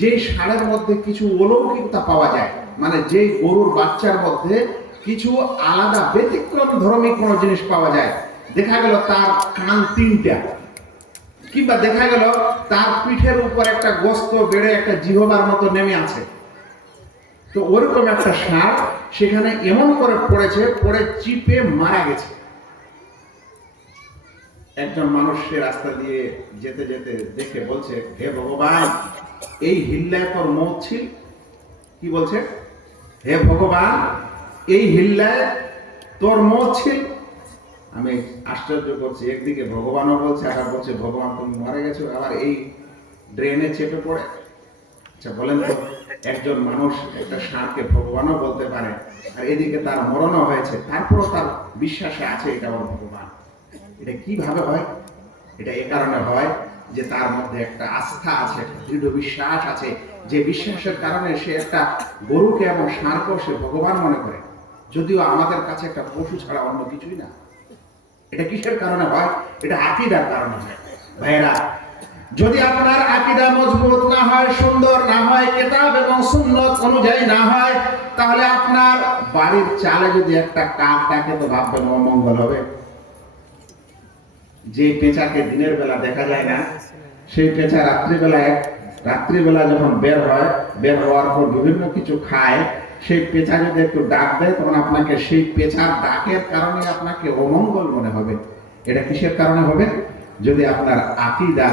যে ষাঁড়ের মধ্যে কিছু অলৌকিকতা পাওয়া যায়, মানে যে গরুর বাচ্চার মধ্যে কিছু আলাদা ব্যতিক্রম ধর্মী কোনো জিনিস পাওয়া যায়, দেখা গেল তার কান তিনটা, কিংবা দেখা গেল তার পিঠের উপর একটা গোস্ত বেড়ে একটা জিহবার মতো নেমে আছে, তো ওরকম একটা ষাঁড় সেখানে এমন করে পড়েছে, পড়ে চিপে মারা গেছে। একজন মানুষ সে রাস্তা দিয়ে যেতে যেতে দেখে বলছে, হে ভগবান, এই হিল্লায় তোর মৌত ছিল। কি বলছে? হে ভগবান, এই হিল্লায় তোর মৌত ছিল। আমি আশ্চর্য করছি, একদিকে ভগবানও বলছে, আবার বলছে ভগবান তুমি মারা গেছো, আবার এই ড্রেনে চেপে পড়ে। আচ্ছা বলেন তো, একজন মানুষ একটা ষাঁড়কে ভগবানও বলতে পারে, আর এদিকে তার মরণও হয়েছে, তারপরও তার বিশ্বাসে আছে এটা আমার ভগবান। এটা কিভাবে হয়? এটা এ কারণে হয় যে তার মধ্যে একটা আস্থা আছে, একটা দৃঢ় বিশ্বাস আছে, যে বিশ্বাসের কারণে সে একটা গরুকে এবং ষাঁড়কেও সে ভগবান মনে করে, যদিও আমাদের কাছে একটা পশু ছাড়া অন্য কিছুই না। এটা কিসের কারণে হয়? এটা আকীদার কারণে হয়। ভাইয়েরা, যদি আপনার আকীদা মজবুত না হয়, সুন্দর না হয়, কিতাব এবং সুন্নাত অনুযায়ী না হয়, তাহলে আপনার বাড়ির চালে যদি একটা কাক ডাকে তো ভাববেন অমঙ্গল হবে। যে পেঁচাকে দিনের বেলা দেখা যায় না, সেই পেঁচা রাত্রিবেলা যখন বের হয়, বের হওয়ার পর বিভিন্ন কিছু খায়, সেই পেঁচা যদি একটু ডাক দেয়, তখন আপনাকে সেই পেঁচার ডাকের কারণে আপনাকে অমঙ্গল মনে হবে। এটা কিসের কারণে হবে? যদি আপনার আকীদা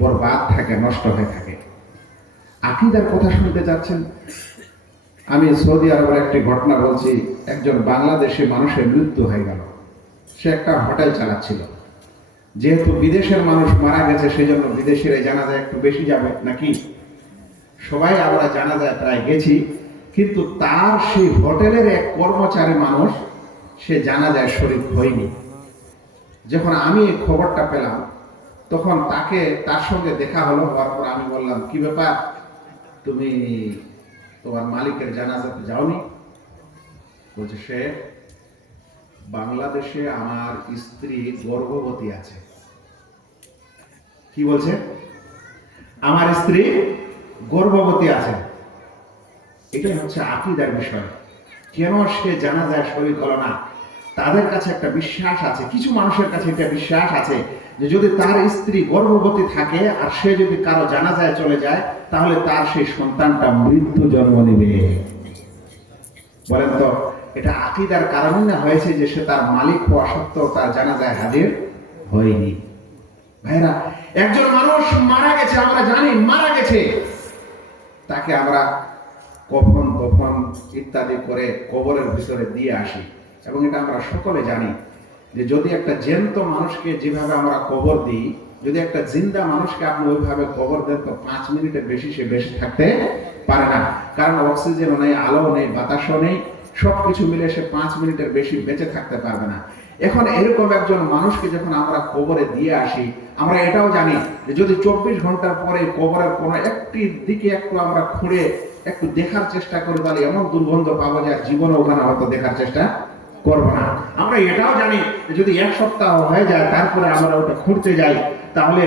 বরবাদ থাকে, নষ্ট হয়ে থাকে। আকীদার কথা শুনতে যাচ্ছেন, আমি সৌদি আরবের একটি ঘটনা বলছি। একজন বাংলাদেশি মানুষের মৃত্যু হয়ে গেল। সে একটা হোটেল চালাচ্ছিল। যেহেতু বিদেশের মানুষ মারা গেছে, সেই জন্য বিদেশিরা জানাজায় একটু বেশি যাবে নাকি, সবাই আমরা জানাজায় প্রায় গেছি, কিন্তু তার সেই হোটেলের এক কর্মচারী মানুষ সে জানাজায় শরীক হয়নি। যখন আমি এই খবরটা পেলাম, তখন তার সঙ্গে দেখা হলো। হওয়ার পর আমি বললাম, কি ব্যাপার, তুমি তোমার মালিকের জানাজাতে যাওনি? বলছে, সে বাংলাদেশে আমার স্ত্রী গর্ভবতী আছে। কি বলছে? আমার স্ত্রী গর্ভবতী আছে। এটাই হচ্ছে আকীদার বিষয়। কেন সে জানাজায় শরীক হলো না? তাদের কাছে একটা বিশ্বাস আছে, কিছু মানুষের কাছে একটা বিশ্বাস আছে যে যদি তার স্ত্রী গর্ভবতী থাকে আর সে যদি কারো জানাজায় চলে যায়, তাহলে তার সেই সন্তানটা মৃত্যু জন্ম নেবে। বলেন তো, এটা আকীদার কারণে না হয়েছে যে সে তার মালিক হওয়া সত্ত্বেও তার জানাজায় হাজির হয়নি। ভাইরা, একজন মানুষ মারা গেছে, আমরা জানি মারা গেছে, তাকে আমরা কফন কফন ইত্যাদি করে কবরের ভিতরে দিয়ে আসি, এবং এটা আমরা সকলে জানি যে যদি একটা জ্যান্ত মানুষকে যেভাবে আমরা কবর দিই, যদি একটা জিন্দা মানুষকে আপনি ওইভাবে কবর দেন, তো 5 মিনিটের বেশি সে বেঁচে থাকতে পারে না। কারণ অক্সিজেনও নেই, আলো নেই, বাতাসও নেই, সবকিছু মিলে সে 5 মিনিটের বেশি বেঁচে থাকতে পারবে না। এখন এরকম একজন মানুষকে যখন আমরা কবরে দিয়ে আসি, আমরা এটাও জানি যে যদি 24 ঘন্টার পরে কবরের কোনো একটি দিকে একটু আমরা খুঁড়ে একটু দেখার চেষ্টা করি, তাহলে এমন দুর্গন্ধ পাবো যে জীবনে ওখানে হয়তো দেখার চেষ্টা করবো না। আমরা এটাও জানি যদি 1 সপ্তাহ হয়ে যায়, তারপরে আমরা ওটা খুঁড়তে যাই, তাহলে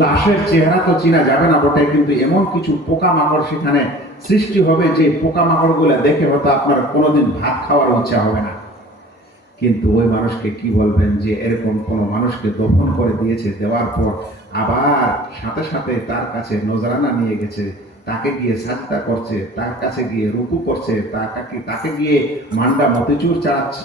লাশের চেহারা তো চেনা যাবে না বটে, কিন্তু এমন কিছু পোকামাকড় সেখানে সৃষ্টি হবে যে পোকামাকড় গুলো দেখে হয়তো আপনার কোনোদিন ভাত খাওয়ার ইচ্ছা হবে না। কিন্তু ওই মানুষকে কি বলবেন যে এরকম কোন মানুষকে দফন করে দিয়েছে, দেওয়ার পর আবার সাথে সাথে তার কাছে নজরানা নিয়ে গেছে, তাকে গিয়ে সাজদা করছে, তার কাছে গিয়ে রুকু করছে, তাকে গিয়ে মান্ডা মতিচুর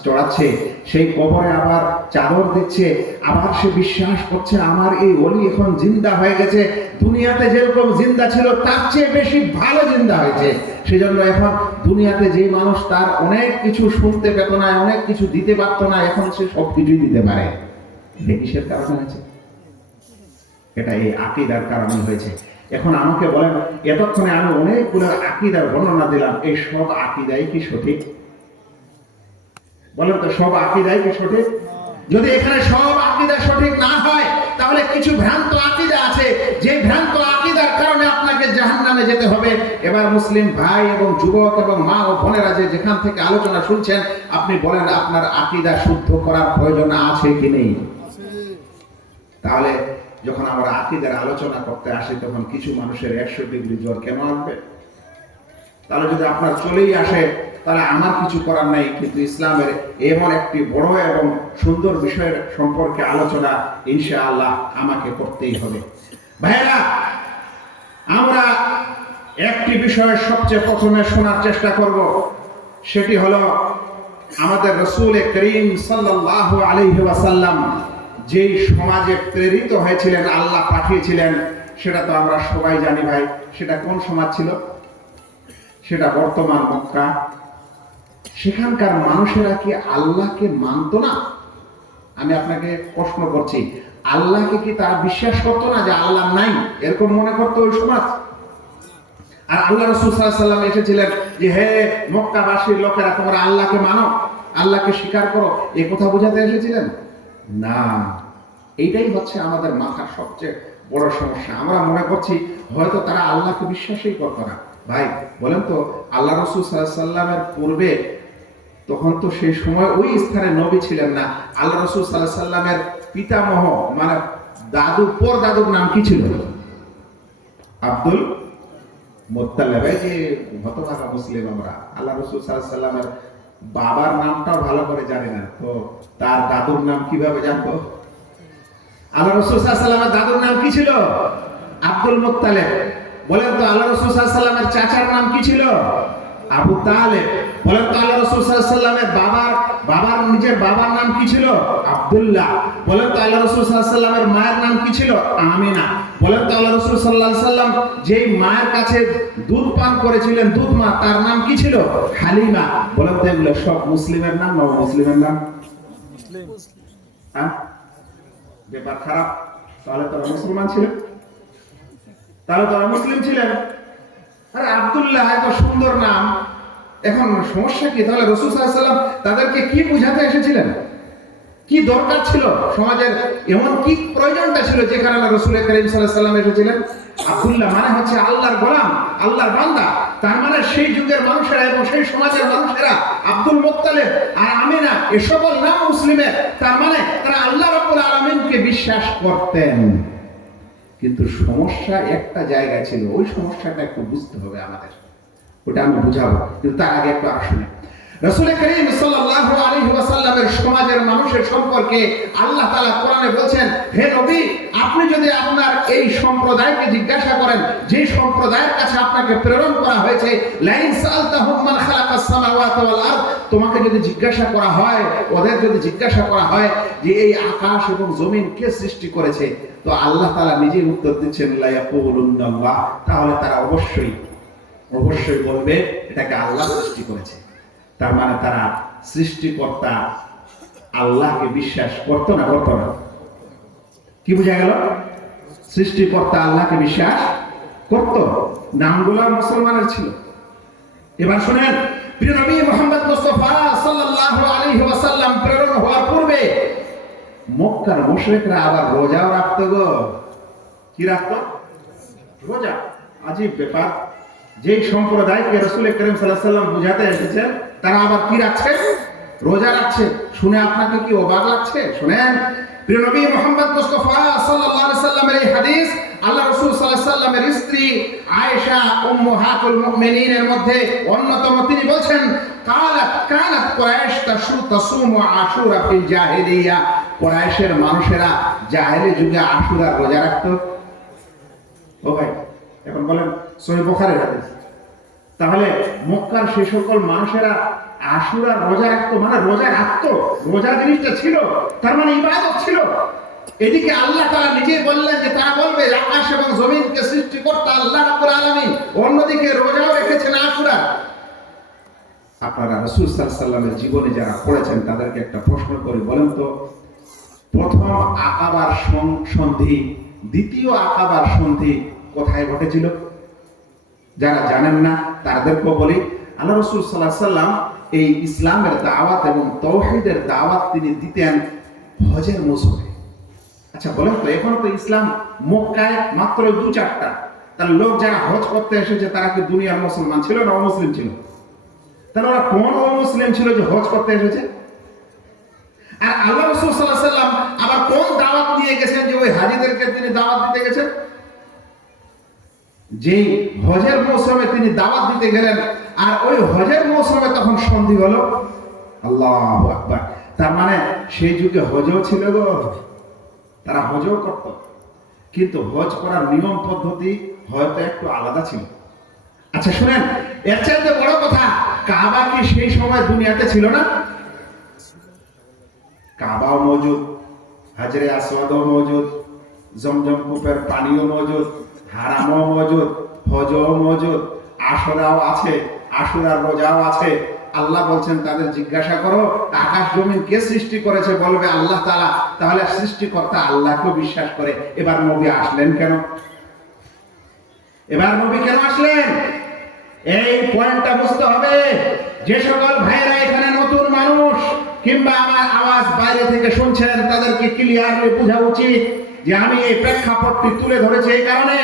চড়াচ্ছে, সেই কবরে আবার চাদর দিচ্ছে, আবার সে বিশ্বাস করছে আমার এই ওলি এখন জিন্দা হয়ে গেছে, দুনিয়াতে যেরকম জিন্দা ছিল তার চেয়ে বেশি ভালো জিন্দা হয়েছে। সেজন্য এখন দুনিয়াতে যে মানুষ তার অনেক কিছু শুনতে পেত না, অনেক কিছু দিতে পারতো না, এখন সে সব কিছুই দিতে পারে। কিসের কারণে হয়েছে? এটা এই আকীদার কারণে হয়েছে। এখন আমাকে বলেন, এতক্ষণে আমি অনেকগুলো আকীদার বর্ণনা দিলাম, এই সব আকীদাই কি সঠিক? বলেন তো, সব আকীদাই কি সঠিক? যদি এখানে সব আকীদা সঠিক না হয়, তাহলে কিছু ভ্রান্ত আকীদা আছে, যে ভ্রান্ত আকীদার কারণে আপনাকে জাহান্নামে যেতে হবে। এবার মুসলিম ভাই এবং যুবক এবং মা ও বোনেরা যে যেখান থেকে আলোচনা শুনছেন, আপনি বলেন আপনার আকীদা শুদ্ধ করার প্রয়োজন আছে কি নেই? তাহলে যখন আমরা আকীদার আলোচনা করতে আসি তখন কিছু মানুষের 100 ডিগ্রি জ্বর কেন আসবে? তাহলে যদি আপনার চলেই আসে তাহলে আমার কিছু করার নাই, কিন্তু ইসলামের এমন একটি বড় এবং সুন্দর বিষয়ের সম্পর্কে আলোচনা ইনশাআল্লাহ আমাকে করতেই হবে। ভাইরা, আমরা একটি বিষয় সবচেয়ে প্রথমে শোনার চেষ্টা করব, সেটি হলো আমাদের রাসূল করিম সাল্লাল্লাহু আলাইহি ওয়াসাল্লাম যেই সমাজে প্রেরিত হয়েছিলেন, আল্লাহ পাঠিয়েছিলেন, সেটা তো আমরা সবাই জানি ভাই। সেটা কোন সমাজ ছিল? সেটা বর্তমান মক্কা। সেখানকার মানুষেরা কি আল্লাহকে মানত না? আমি আপনাকে প্রশ্ন করছি, আল্লাহকে কি তারা বিশ্বাস করতো না যে আল্লাহ নাই, এরকম মনে করতো ওই সমাজ? আর আল্লাহ রাসূল সাল্লাল্লাহু আলাইহি ওয়াসাল্লাম এসেছিলেন যে হে মক্কাবাসীর লোকেরা, তোমরা আল্লাহকে মানো, আল্লাহকে স্বীকার করো, এই কথা বোঝাতে এসেছিলেন না। এইটাই হচ্ছে আমাদের মাথার সবচেয়ে বড় সমস্যা। আমরা মনে করছি হয়তো তারা আল্লাহকে বিশ্বাসই করতো না। ভাই বলেন তো, আল্লাহ রাসূল সাল্লাল্লাহু আলাইহি ওয়াসাল্লামের পূর্বে তখন তো সেই সময় ওই স্থানে নবী ছিলেন না। আল্লাহ রাসূল সাল্লাল্লাহু আলাইহি ওয়াসাল্লামের পিতামহ মানে দাদু, পর দাদুর নাম কি ছিল? Abdul Muttalib. এই যে হতভাগা মুসলিম আমরা, আল্লাহ রাসূল সাল্লাল্লাহু আলাইহি ওয়াসাল্লামের বাবার নামটাও ভালো করে জানি না, তো তার দাদুর নাম কিভাবে জানবো? আল্লাহ রাসূল সাল্লাল্লাহু আলাইহি ওয়াসাল্লামের দাদুর নাম কি ছিল? Abdul Muttalib. বলেন তো আল্লাহ রাসূল সাল্লাল্লাহু আলাইহি ওয়াসাল্লামের চাচার নাম কি ছিল? আবু তালেব। বলেন তো আল্লাহ রাসূল সাল্লাল্লাহু আলাইহি ওয়াসাল্লামের বাবার নিজের বাবার নাম কি ছিল? আব্দুল্লাহ। বলেন তো আল্লাহ রাসূল সাল্লাল্লাহু আলাইহি ওয়াসাল্লামের মায়ের নাম কি ছিল? আমিনা। বলেন তো আল্লাহ রাসূল সাল্লাল্লাহু আলাইহি ওয়াসাল্লাম যেই মায়ের কাছে দুধ পান করেছিলেন, দুধ মা, তার নাম কি ছিল? হালিমা। বলেন তো এগুলো সব মুসলিমের নাম না মুসলিমের নাম? মুসলিম। হ্যাঁ, ব্যাপার খারাপ। তাহলে তো মুসলমান ছিলেন, তাহলে তো মুসলিম ছিলেন। আরে আব্দুল্লাহ এত সুন্দর নাম, এখন সমস্যা কি? তাহলে রাসূল সাল্লাল্লাহু আলাইহি ওয়াসাল্লাম তাদেরকে কি বুঝাতে এসেছিলেন? কি দরকার ছিল? সমাজের এমন কি প্রয়োজনটা ছিল যেখানে রাসূল করিম সাল্লাল্লাহু আলাইহি ওয়াসাল্লাম এসেছিলেন? আব্দুল্লাহ মানে হচ্ছে আল্লাহর গোলাম, আল্লাহর বান্দা। তার মানে সেই যুগের মানুষেরা এবং সেই সমাজের মানুষেরা আব্দুল মুত্তালিব আর আমিনা এ সকল নাম মুসলিমের, তার মানে তারা আল্লাহ রাব্বুল আলামিনকে বিশ্বাস করতেন। কিন্তু সমস্যা একটা জায়গায় ছিল, ওই সমস্যাটা একটু বুঝতে হবে আমাদের, ওটা আমি বুঝাবো। কিন্তু তার আগে একটু আসুন, রাসূল করিম সাল্লাল্লাহু আলাইহি ওয়াসাল্লামের সমাজের মানুষের সম্পর্কে আল্লাহ তাআলা কোরআনে বলেন, হে নবী, আপনি যদি আপনার এই সম্প্রদায়কে জিজ্ঞাসা করেন, যে সম্প্রদায়ের কাছে আপনাকে প্রেরণ করা হয়েছে, লাইন সালতাহুম মান খালাকাস সামাওয়াতি ওয়াল আরদ, তোমাকে যদি জিজ্ঞাসা করা হয়, ওদের যদি জিজ্ঞাসা করা হয় যে এই আকাশ এবং জমিন কে সৃষ্টি করেছে, তো আল্লাহ তাআলা নিজেই উত্তর দিচ্ছেন লা ইয়াকুলুন্নাল্লাহ, তাহলে তারা অবশ্যই বলবে এটাকে আল্লাহ সৃষ্টি করেছে। তার মানে তারা সৃষ্টিকর্তা আল্লাহকে বিশ্বাস করতো না? কি বোঝা গেল? সৃষ্টিকর্তা আল্লাহকে বিশ্বাস করত, নামগুলো মুসলমানের ছিল। এবার শুনেন, প্রিয় নবী মুহাম্মদ মুস্তাফা সাল্লাল্লাহু আলাইহি ওয়াসাল্লাম প্রেরণ হওয়ার পূর্বে মক্কার মুশরিকরা আবার রোজাও রাখতো গো। কি রাখতো? রোজা। আজীব ব্যাপার, যে সম্প্রদায়কে রাসূল করিম সাল্লাল্লাহু আলাইহি ওয়াসাল্লাম বুঝাতে এসেছেন তারা আবার কি রাখছে? রোজা রাখছে। শুনে আপনাকে কি অবাক লাগছে? শুনেন, প্রিয় নবী মুহাম্মদ মুস্তাফা সাল্লাল্লাহু আলাইহি ওয়াসাল্লামের এই হাদিস আল্লাহ রাসূল সাল্লাল্লাহু আলাইহি ওয়াসাল্লামের স্ত্রী আয়েশা উম্মাহাতুল মুমিনিনের মধ্যে অন্যতম। তিনি বলেন, কানাত কুরাইশ তাসুমু আশুরা ফিল জাহিলিয়া, কুরাইশের মানুষেরা জাহেলি যুগে আশুরার রোজা রাখতো। ও ভাই, এখন বলেন সহিহ বুখারীর হাদিস। তাহলে মক্কার সেই সকল মানুষেরা আশুরার রোজা রাখতো, মানে রোজা রাখতো, রোজা জিনিসটা ছিল, তার মানে ইবাদত ছিল। এদিকে আল্লাহ তাআলা নিজেই বললেন যে তারা বলবে আকাশ এবং জমিনকে সৃষ্টিকর্তা আল্লাহ রাব্বুল আলামিন, অন্যদিকে রোজাও রেখেছেন আশুরা। আপনারা রাসূল সাল্লাল্লাহু আলাইহি ওয়াসাল্লামের জীবনে যারা পড়েছেন তাদেরকে একটা প্রশ্ন করি, বলেন তো প্রথম আকাবার সন্ধি, দ্বিতীয় আকাবার সন্ধি কোথায় ঘটেছিল? যারা জানেন না তাদেরকে বলি, আল্লাহ রাসূল সাল্লাল্লাহু আলাইহি ওয়াসাল্লাম এই ইসলামের দাওয়াত এবং তাওহীদের দাওয়াত তিনি দিতেন হজের মৌসুমে। আচ্ছা বলেন তো, এখন তো ইসলাম মক্কায় মাত্র 2-4টা, তার লোক যারা হজ করতে এসেছে তারা কি দুনিয়ার মুসলমান ছিল না অমুসলিম ছিল? তাহলে ওরা কোন অমুসলিম ছিল যে হজ করতে এসেছে? আর আল্লাহ রাসূল সাল্লাল্লাহু আলাইহি ওয়াসাল্লাম আবার কোন দাওয়াত নিয়ে গেছেন যে ওই হাজীদেরকে তিনি দাওয়াত দিতে গেছেন? যেই হজের মৌসুমে তিনি দাওয়াত দিতে গেলেন, আর ওই হজের মৌসুমে তখন সন্ধি হলো। আল্লাহু আকবার। তার মানে সেই যুগে হজও ছিল গো, তারা হজও করত, কিন্তু হজ করার নিয়ম পদ্ধতি হয়তো একটু আলাদা ছিল। আচ্ছা শুনেন, এর চাইতে বড় কথা, কাবা কি সেই সময় দুনিয়াতে ছিল না? কাবাও মজুদ, হাজরে আসওয়াদও মজুদ, জমজম কূপের পানিও মজুদ, হারামও মজুদ, হজও মজুদ, আশুরাও আছে, আশুরার রোজাও আছে। আল্লাহ বলছেন তাদের জিজ্ঞাসা করো আকাশ জমিন কে সৃষ্টি করেছে, বলবে আল্লাহ তাআলা। তাহলে সৃষ্টিকর্তা আল্লাহকে বিশ্বাস করে এবার নবী আসলেন কেন? এবার নবী কেন আসলেন? এই পয়েন্টটা বুঝতে হবে। যে সকল ভাইরা এখানে নতুন মানুষ কিংবা আমার আওয়াজ বাইরে থেকে শুনছেন, তাদেরকে ক্লিয়ারলি বোঝা উচিত যে আমি এই প্রেক্ষাপটটি তুলে ধরেছি এই কারণে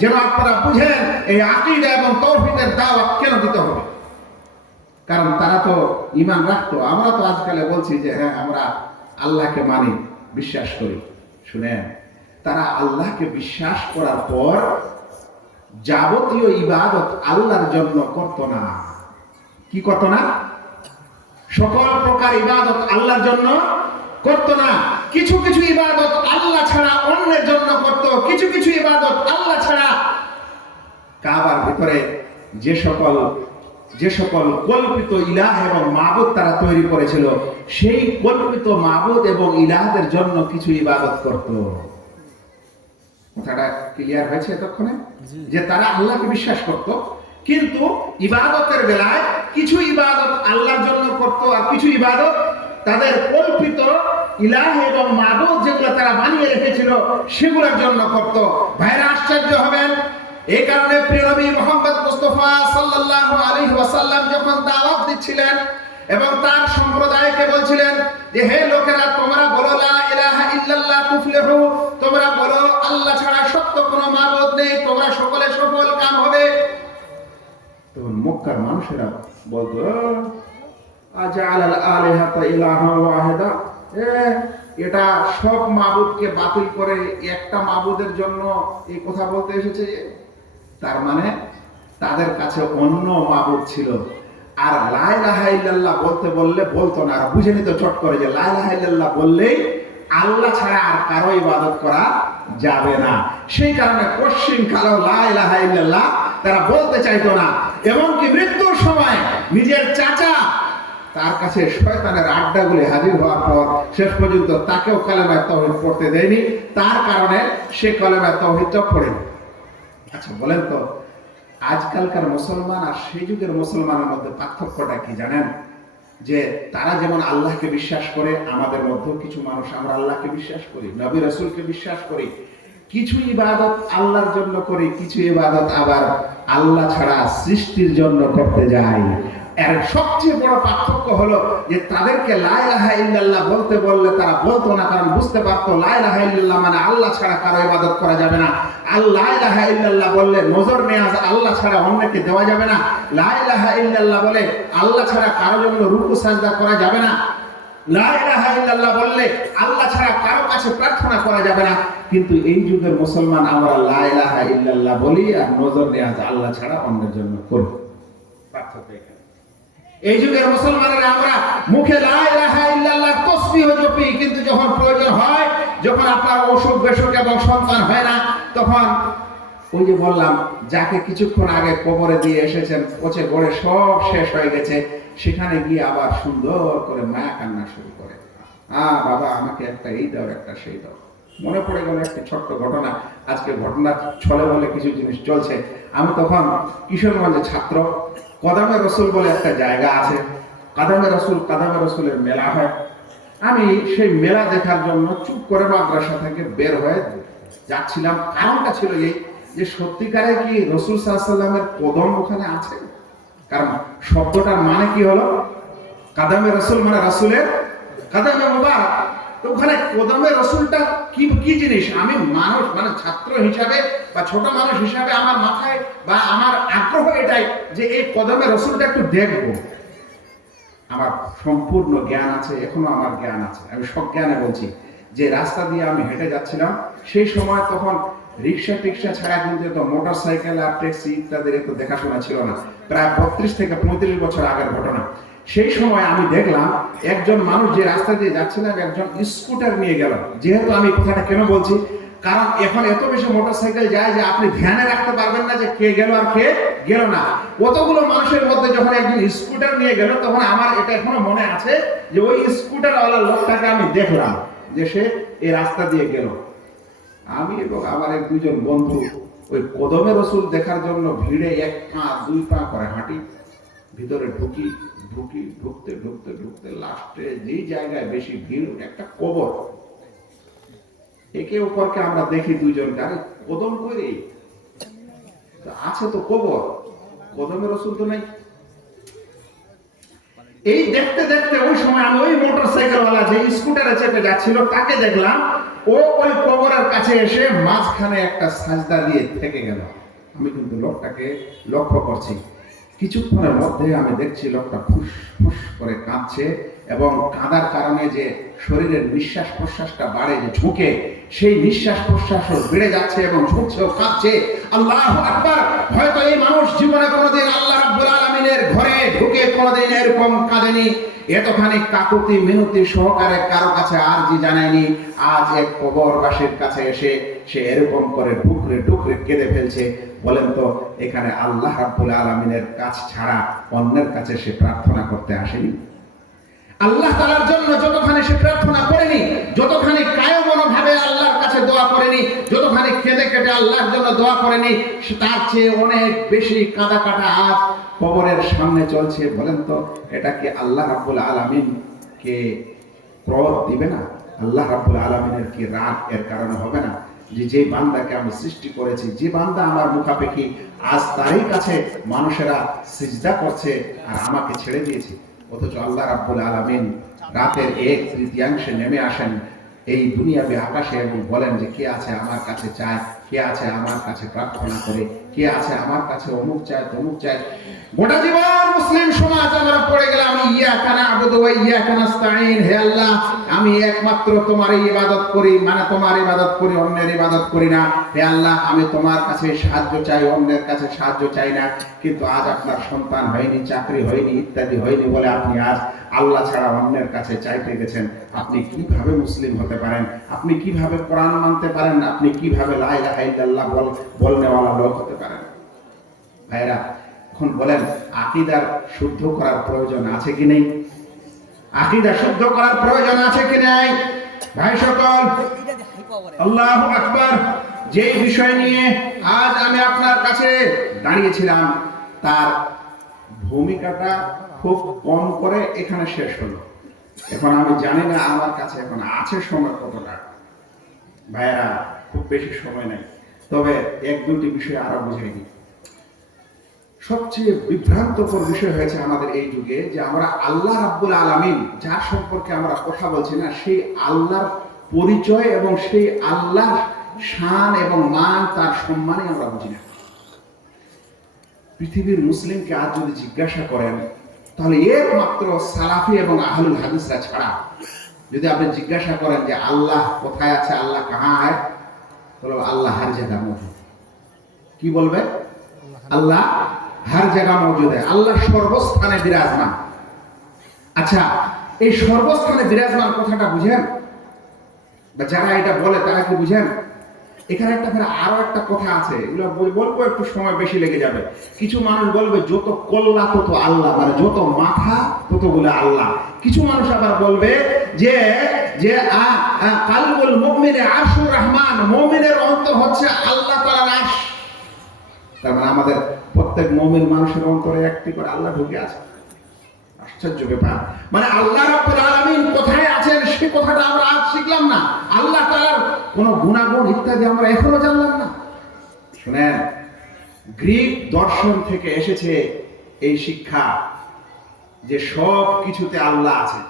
যেন আপনারা বুঝেন এই আকীদা এবং তাওহীদের দাওয়াত কেন দিতে হবে। কারণ তারা তো ঈমান রাখতো, আমরা তো আজকালে বলছি যে হ্যাঁ আমরা আল্লাহকে মানি, বিশ্বাস করি। শুনেন, তারা আল্লাহকে বিশ্বাস করার পর যাবতীয় ইবাদত আল্লাহর জন্য করত না। কি করত না? সকল প্রকার ইবাদত আল্লাহর জন্য করত না। কিছু কিছু ইবাদত আল্লাহ ছাড়া অন্যের জন্য করত, কিছু কিছু ইবাদত আল্লাহ ছাড়া কাবার ভিতরে যে সকল কল্পিত ইলাহ এবং মাবুদ তারা তৈরি করেছিল, সেই কল্পিত মাবুদ এবং ইলাহদের জন্য কিছু ইবাদত করত। কথাটা ক্লিয়ার হয়েছে এতক্ষণে? যে তারা আল্লাহকে বিশ্বাস করত, কিন্তু ইবাদতের বেলায় কিছু ইবাদত আল্লাহর জন্য করত, আর কিছু ইবাদত তাদের কল্পিত ইলাহ এবং মাবুদ যেগুলো তারা বানিয়ে রেখেছিল সেগুলোর জন্য করত। ভাইরা আশ্চর্য হবেন, এই কারণে প্রিয় নবী মুহাম্মদ মুস্তাফা সাল্লাল্লাহু আলাইহি ওয়াসাল্লাম যখন দাওয়াত দিচ্ছিলেন এবং তার সম্প্রদায়কে বলছিলেন যে হে লোকেরা, তোমরা বলো লা ইলাহা ইল্লাল্লাহ তুফলিহু, তোমরা বলো আল্লাহ ছাড়া সত্য কোনো মাবুদ নেই, তোমরা সকলে সফল কাম হবে। তখন মক্কার মানুষেরা বলতো আজআলাল আলিহাতা ইলাহান ওয়াহিদা, এটা সব মাবুদকে বাতিল করে একটা মাবুদের জন্য এই কথা বলতে এসেছে। তার মানে তাদের কাছে অন্য মাবুদ ছিল। আর লা ইলাহা ইল্লাল্লাহ বলতে বললে বলতো না, আর বুঝে নিত চট করে যে লা ইলাহা ইল্লাল্লাহ বললেই আল্লাহ ছাড়া আর কারো ইবাদত করা যাবে না। সেই কারণে পশ্চিম কালো লা ইলাহা ইল্লাল্লাহ তারা বলতে চাইতো না। এমনকি মৃত্যুর সময় নিজের চাচা তার কাছে শয়তানের আড্ডাগুলি হাজির হওয়ার পর শেষ পর্যন্ত তাকেও কালেমায়ে তাওহীদ পড়তে দেয়নি, তার কারণে সে কালেমায়ে তাওহীদটা পড়েনি। আচ্ছা বলেন তো, আজকালকার মুসলমান আর সেই যুগের মুসলমানের মধ্যে পার্থক্যটা কি জানেন? যে তারা যেমন আল্লাহকে বিশ্বাস করে, আমাদের মধ্যেও কিছু মানুষ আমরা আল্লাহকে বিশ্বাস করি, নবী রাসূলকে বিশ্বাস করি, কিছু ইবাদত আল্লাহর জন্য করি, কিছু ইবাদত আবার আল্লাহ ছাড়া সৃষ্টির জন্য করতে যাই। এর সবচেয়ে বড় পার্থক্য হলো যে তাদেরকে লা ইলাহা ইল্লাল্লাহ বলতে বললে তারা বলতো না, কারণ বুঝতে পারতো লা ইলাহা ইল্লাল্লাহ মানে আল্লাহ ছাড়া কারো ইবাদত করা যাবে না। আর লা ইলাহা ইল্লাল্লাহ বললে নজর নেয়াজ আল্লাহ ছাড়া অন্যকে দেওয়া যাবে না। লা ইলাহা ইল্লাল্লাহ বলে আল্লাহ ছাড়া কারো জন্য রুকু সাজদা করা যাবে না। লা ইলাহা ইল্লাল্লাহ বললে আল্লাহ ছাড়া কারো কাছে প্রার্থনা করা যাবে না। কিন্তু এই যুগের মুসলমান আমরা লা ইলাহা ইল্লাল্লাহ বলি আর নজর নেয়াজ আল্লাহ ছাড়া অন্যের জন্য করি। পার্থক্য এখানে। এই যুগের মুসলমানেরা আমরা মুখে লা ইলাহা ইল্লাল্লাহ তাসবিহ জপি, কিন্তু যখন প্রয়োজন হয়, যখন আপনার অসুখ বিসুখ এবং সন্তান হয় না, তখন ওই যে বললাম যাকে কিছুক্ষণ আগে কবরে দিয়ে এসেছেন, পচে গড়ে সব শেষ হয়ে গেছে, সেখানে গিয়ে আবার সুন্দর করে মায়া কান্না শুরু করে, বাবা আমাকে একটা এই দাও, একটা সেই দাও। মনে পড়ে গেল একটা ছোট্ট ঘটনা, আজকে ঘটনা ছলে বলে কিছু জিনিস চলছে। আমি তখন কিশোরগঞ্জের ছাত্র, কদমে রসুল বলে একটা জায়গা আছে, কদমে রসুলের মেলা হয়। আমি সেই মেলা দেখার জন্য চুপ করে মাদ্রাসা থেকে বের হয়ে যাচ্ছিলাম। কারণটা ছিল এই যে সত্যিকারে কি রসুল সাল্লাল্লাহু আলাইহি ওয়াসাল্লামের কদম ওখানে আছে? কারণ শব্দটার মানে কি হলো, কদমে রসুল মানে রসুলের কদমে মুবারক। তো ওখানে কদমে রসুলটা কি জিনিস, আমি মানুষ মানে ছাত্র হিসাবে বা ছোট মানুষ হিসাবে আমার মাথায় বা আমার আগ্রহ এটাই যে এই কদমে রসুলটা একটু দেখবো। আমার সম্পূর্ণ জ্ঞান আছে, এখনো আমার জ্ঞান আছে, আমি সজ্ঞানে বলছি যে রাস্তা দিয়ে আমি হেঁটে যাচ্ছিলাম সেই সময় তখন রিক্সা টিক্সা ছাড়া কিন্তু এত মোটর সাইকেল আর ট্যাক্সি ইত্যাদির এত দেখাশোনা ছিল না। প্রায় 32 থেকে 35 বছর আগের ঘটনা। সেই সময় আমি দেখলাম একজন মানুষ যে রাস্তা দিয়ে যাচ্ছিলেন, একজন স্কুটার নিয়ে গেল। যেহেতু আমি কথাটা কেন বলছি, কারণ এখন এত বেশি মোটরসাইকেল যায় যে আপনি ধ্যানে রাখতে পারবেন না যে কে গেল আর কে গেল না। কতগুলো মানুষের মধ্যে যখন একজন স্কুটার নিয়ে গেল, তখন আমার এটা এখনো মনে আছে যে ওই স্কুটারওয়ালা লোকটাকে আমি দেখলাম যে সে এই রাস্তা দিয়ে গেল। আমি এবং আমার এক দুজন বন্ধু ওই কদমে রসুল দেখার জন্য ভিড়ে 1 পা 2 পা করে হাঁটি, ভিতরে ঢুকি, ঢুকতে ঢুকতে ঢুকতে লাস্টে যেই জায়গায় বেশি ভিড়, একটা কবর। একে অপরকে আমরা দেখি দুইজনকে, আরে কদম করে আছে তো কবর, কদমে রসুল তো নাই। এই দেখতে দেখতে ওই সময় আমি ওই মোটরসাইকেলওয়ালা যে স্কুটারে চেপে যাচ্ছিল তাকে দেখলাম, ও ওই কবরের কাছে এসে মাঝখানে একটা সাজদা দিয়ে থেকে গেল। আমি কিন্তু লোকটাকে লক্ষ্য করছি। কিছুক্ষণের মধ্যে আমি দেখছি লোকটা ফুস ফুস করে কাঁদছে, এবং কাঁদার কারণে যে শরীরের নিঃশ্বাস প্রশ্বাসটা বাড়ে, যে ঝুঁকে, সেই নিঃশ্বাস প্রশ্বাসও বেড়ে যাচ্ছে এবং ঝুঁকছেও, কাঁদছে। আল্লাহু আকবার! হয়তো এই মানুষ জীবনে কোনোদিন আল্লাহ রাব্বুল আলামিনের ঘরে ঢুকে কোনোদিন এরকম কাঁদেনি, এতখানি কাকুতি মিনতি সহকারে কারো কাছে আরজি জানায়নি। আজ এক কবরবাসীর কাছে এসে সে এরকম করে ঢুকরে ঢুকরে কেঁদে ফেলছে। বলেন তো, এখানে আল্লাহ রাব্বুল আলামিনের কাছ ছাড়া অন্যের কাছে সে প্রার্থনা করতে আসেনি। আল্লাহ তাআলার জন্য যতখানি সে প্রার্থনা করেনি, যতখানি কায়মনোভাবে আল্লাহর কাছে দোয়া করেনি, যতখানি কেঁদে কেটে আল্লাহর জন্য দোয়া করেনি, তার চেয়ে অনেক বেশি কাঁদা কাটা আজ কবরের সামনে চলছে। বলেন তো, এটা কি আল্লাহ রাব্বুল আলামিন কে ক্রোধ দিবে না? আল্লাহ রাব্বুল আলামিনের কি রাগ এর কারণে হবে না? যে বান্দাকে আমি সৃষ্টি করেছি, যে বান্দা আমার মুখাপেক্ষী, আজ তারই কাছে মানুষেরা সিজদা করছে আর আমাকে ছেড়ে দিয়েছে। অথচ আল্লাহ রাব্বুল আলামিন রাতের 1/3 নেমে আসেন এই দুনিয়াবি আকাশে এবং বলেন যে কে আছে আমার কাছে চায়, কে আছে আমার কাছে প্রার্থনা করে, কে আছে আমার কাছে অমুক চায় তমুক চায়। গোটা জীবন মুসলিম সমাজ আমরা পড়ে গেলাম ইয়াকা না'বুদু ওয়া ইয়াকা নাস্তাঈন। হে আল্লাহ, আমি একমাত্র তোমারই ইবাদত করি, মানে তোমার ইবাদত করি, অন্যের ইবাদত করি না। হে আল্লাহ, আমি তোমার কাছে সাহায্য চাই, অন্যের কাছে সাহায্য চাই না। কিন্তু আজ আপনার সন্তান হয়নি, চাকরি হয়নি, ইত্যাদি হয়নি বলে আপনি আজ আল্লাহ ছাড়া অন্যের কাছে চাইতে গেছেন। আপনি কিভাবে মুসলিম হতে পারেন? আপনি কিভাবে কোরআন মানতে পারেন? আপনি কিভাবে লা ইলাহা ইল্লাল্লাহ বলনেওয়ালা লোক হতে পারেন? ভাইরা, এখন বলেন, আকীদার শুদ্ধ করার প্রয়োজন আছে কি নেই? আকীদা শুদ্ধ করার প্রয়োজন আছে কি নাই? ভাই সকল, আল্লাহু আকবার! যে বিষয় নিয়ে আজ আমি আপনার কাছে দাঁড়িয়েছিলাম, তার ভূমিকাটা খুব কম করে এখানে শেষ হলো। এখন আমি জানি না আমার কাছে এখন আছে সময় কতটা। ভাইরা, খুব বেশি সময় নাই, তবে 1-2টি বিষয় আরো বুঝাই দিই। সবচেয়ে বিভ্রান্তকর বিষয় হয়েছে আমাদের এই যুগে যে আমরা আল্লাহ রাব্বুল আলামিন যার সম্পর্কে আমরা কথা বলছি না, সেই আল্লাহর পরিচয় এবং সেই আল্লাহর শান এবং মান, তার সম্মানই আমরা বুঝি না। পৃথিবীর মুসলিমকে আজ যদি জিজ্ঞাসা করেন, তাহলে একমাত্র সালাফি এবং আহলুল হাদিসরা ছাড়া যদি আপনি জিজ্ঞাসা করেন যে আল্লাহ কোথায় আছে, আল্লাহ কাহা হয়, বলবে আল্লাহ হর জায়গা মৌজুদ। কি বলবে? আল্লাহ হর জায়গা মৌজুদ, আল্লাহ সর্বস্থানে বিরাজমান। আচ্ছা, এই সর্বস্থানে বিরাজমান কথাটা বুঝেন? বা যারা এটা বলে তারা কি বুঝেন? এখানে একটা আরো একটা কথা আছে, এগুলো বলবো, একটু সময় বেশি লেগে যাবে। কিছু মানুষ বলবে যত কল্লা তত আল্লাহ, মানে যত মাথা তত বলে আল্লাহ। কিছু মানুষ আবার বলবে যে যে কালবুল মুমিনে আরশুর রহমান, মুমিনের অন্তর হচ্ছে আল্লাহ তাআলার আরশ। তার মানে আমাদের প্রত্যেক মুমিন মানুষের অন্তরে একটি করে আল্লাহ ঢুকে আছে। আশ্চর্য ব্যাপার! মানে আল্লাহ রাব্বুল আলামিন কোথায় আছেন সেই কথাটা আমরা আজ শিখলাম না। আল্লাহ তাআলার কোন গুণাগুণ ইত্যাদি আমরা এখনো জানলাম না। শুনেন, গ্রিক দর্শন থেকে এসেছে এই শিক্ষা যে সব কিছুতে আল্লাহ আছে।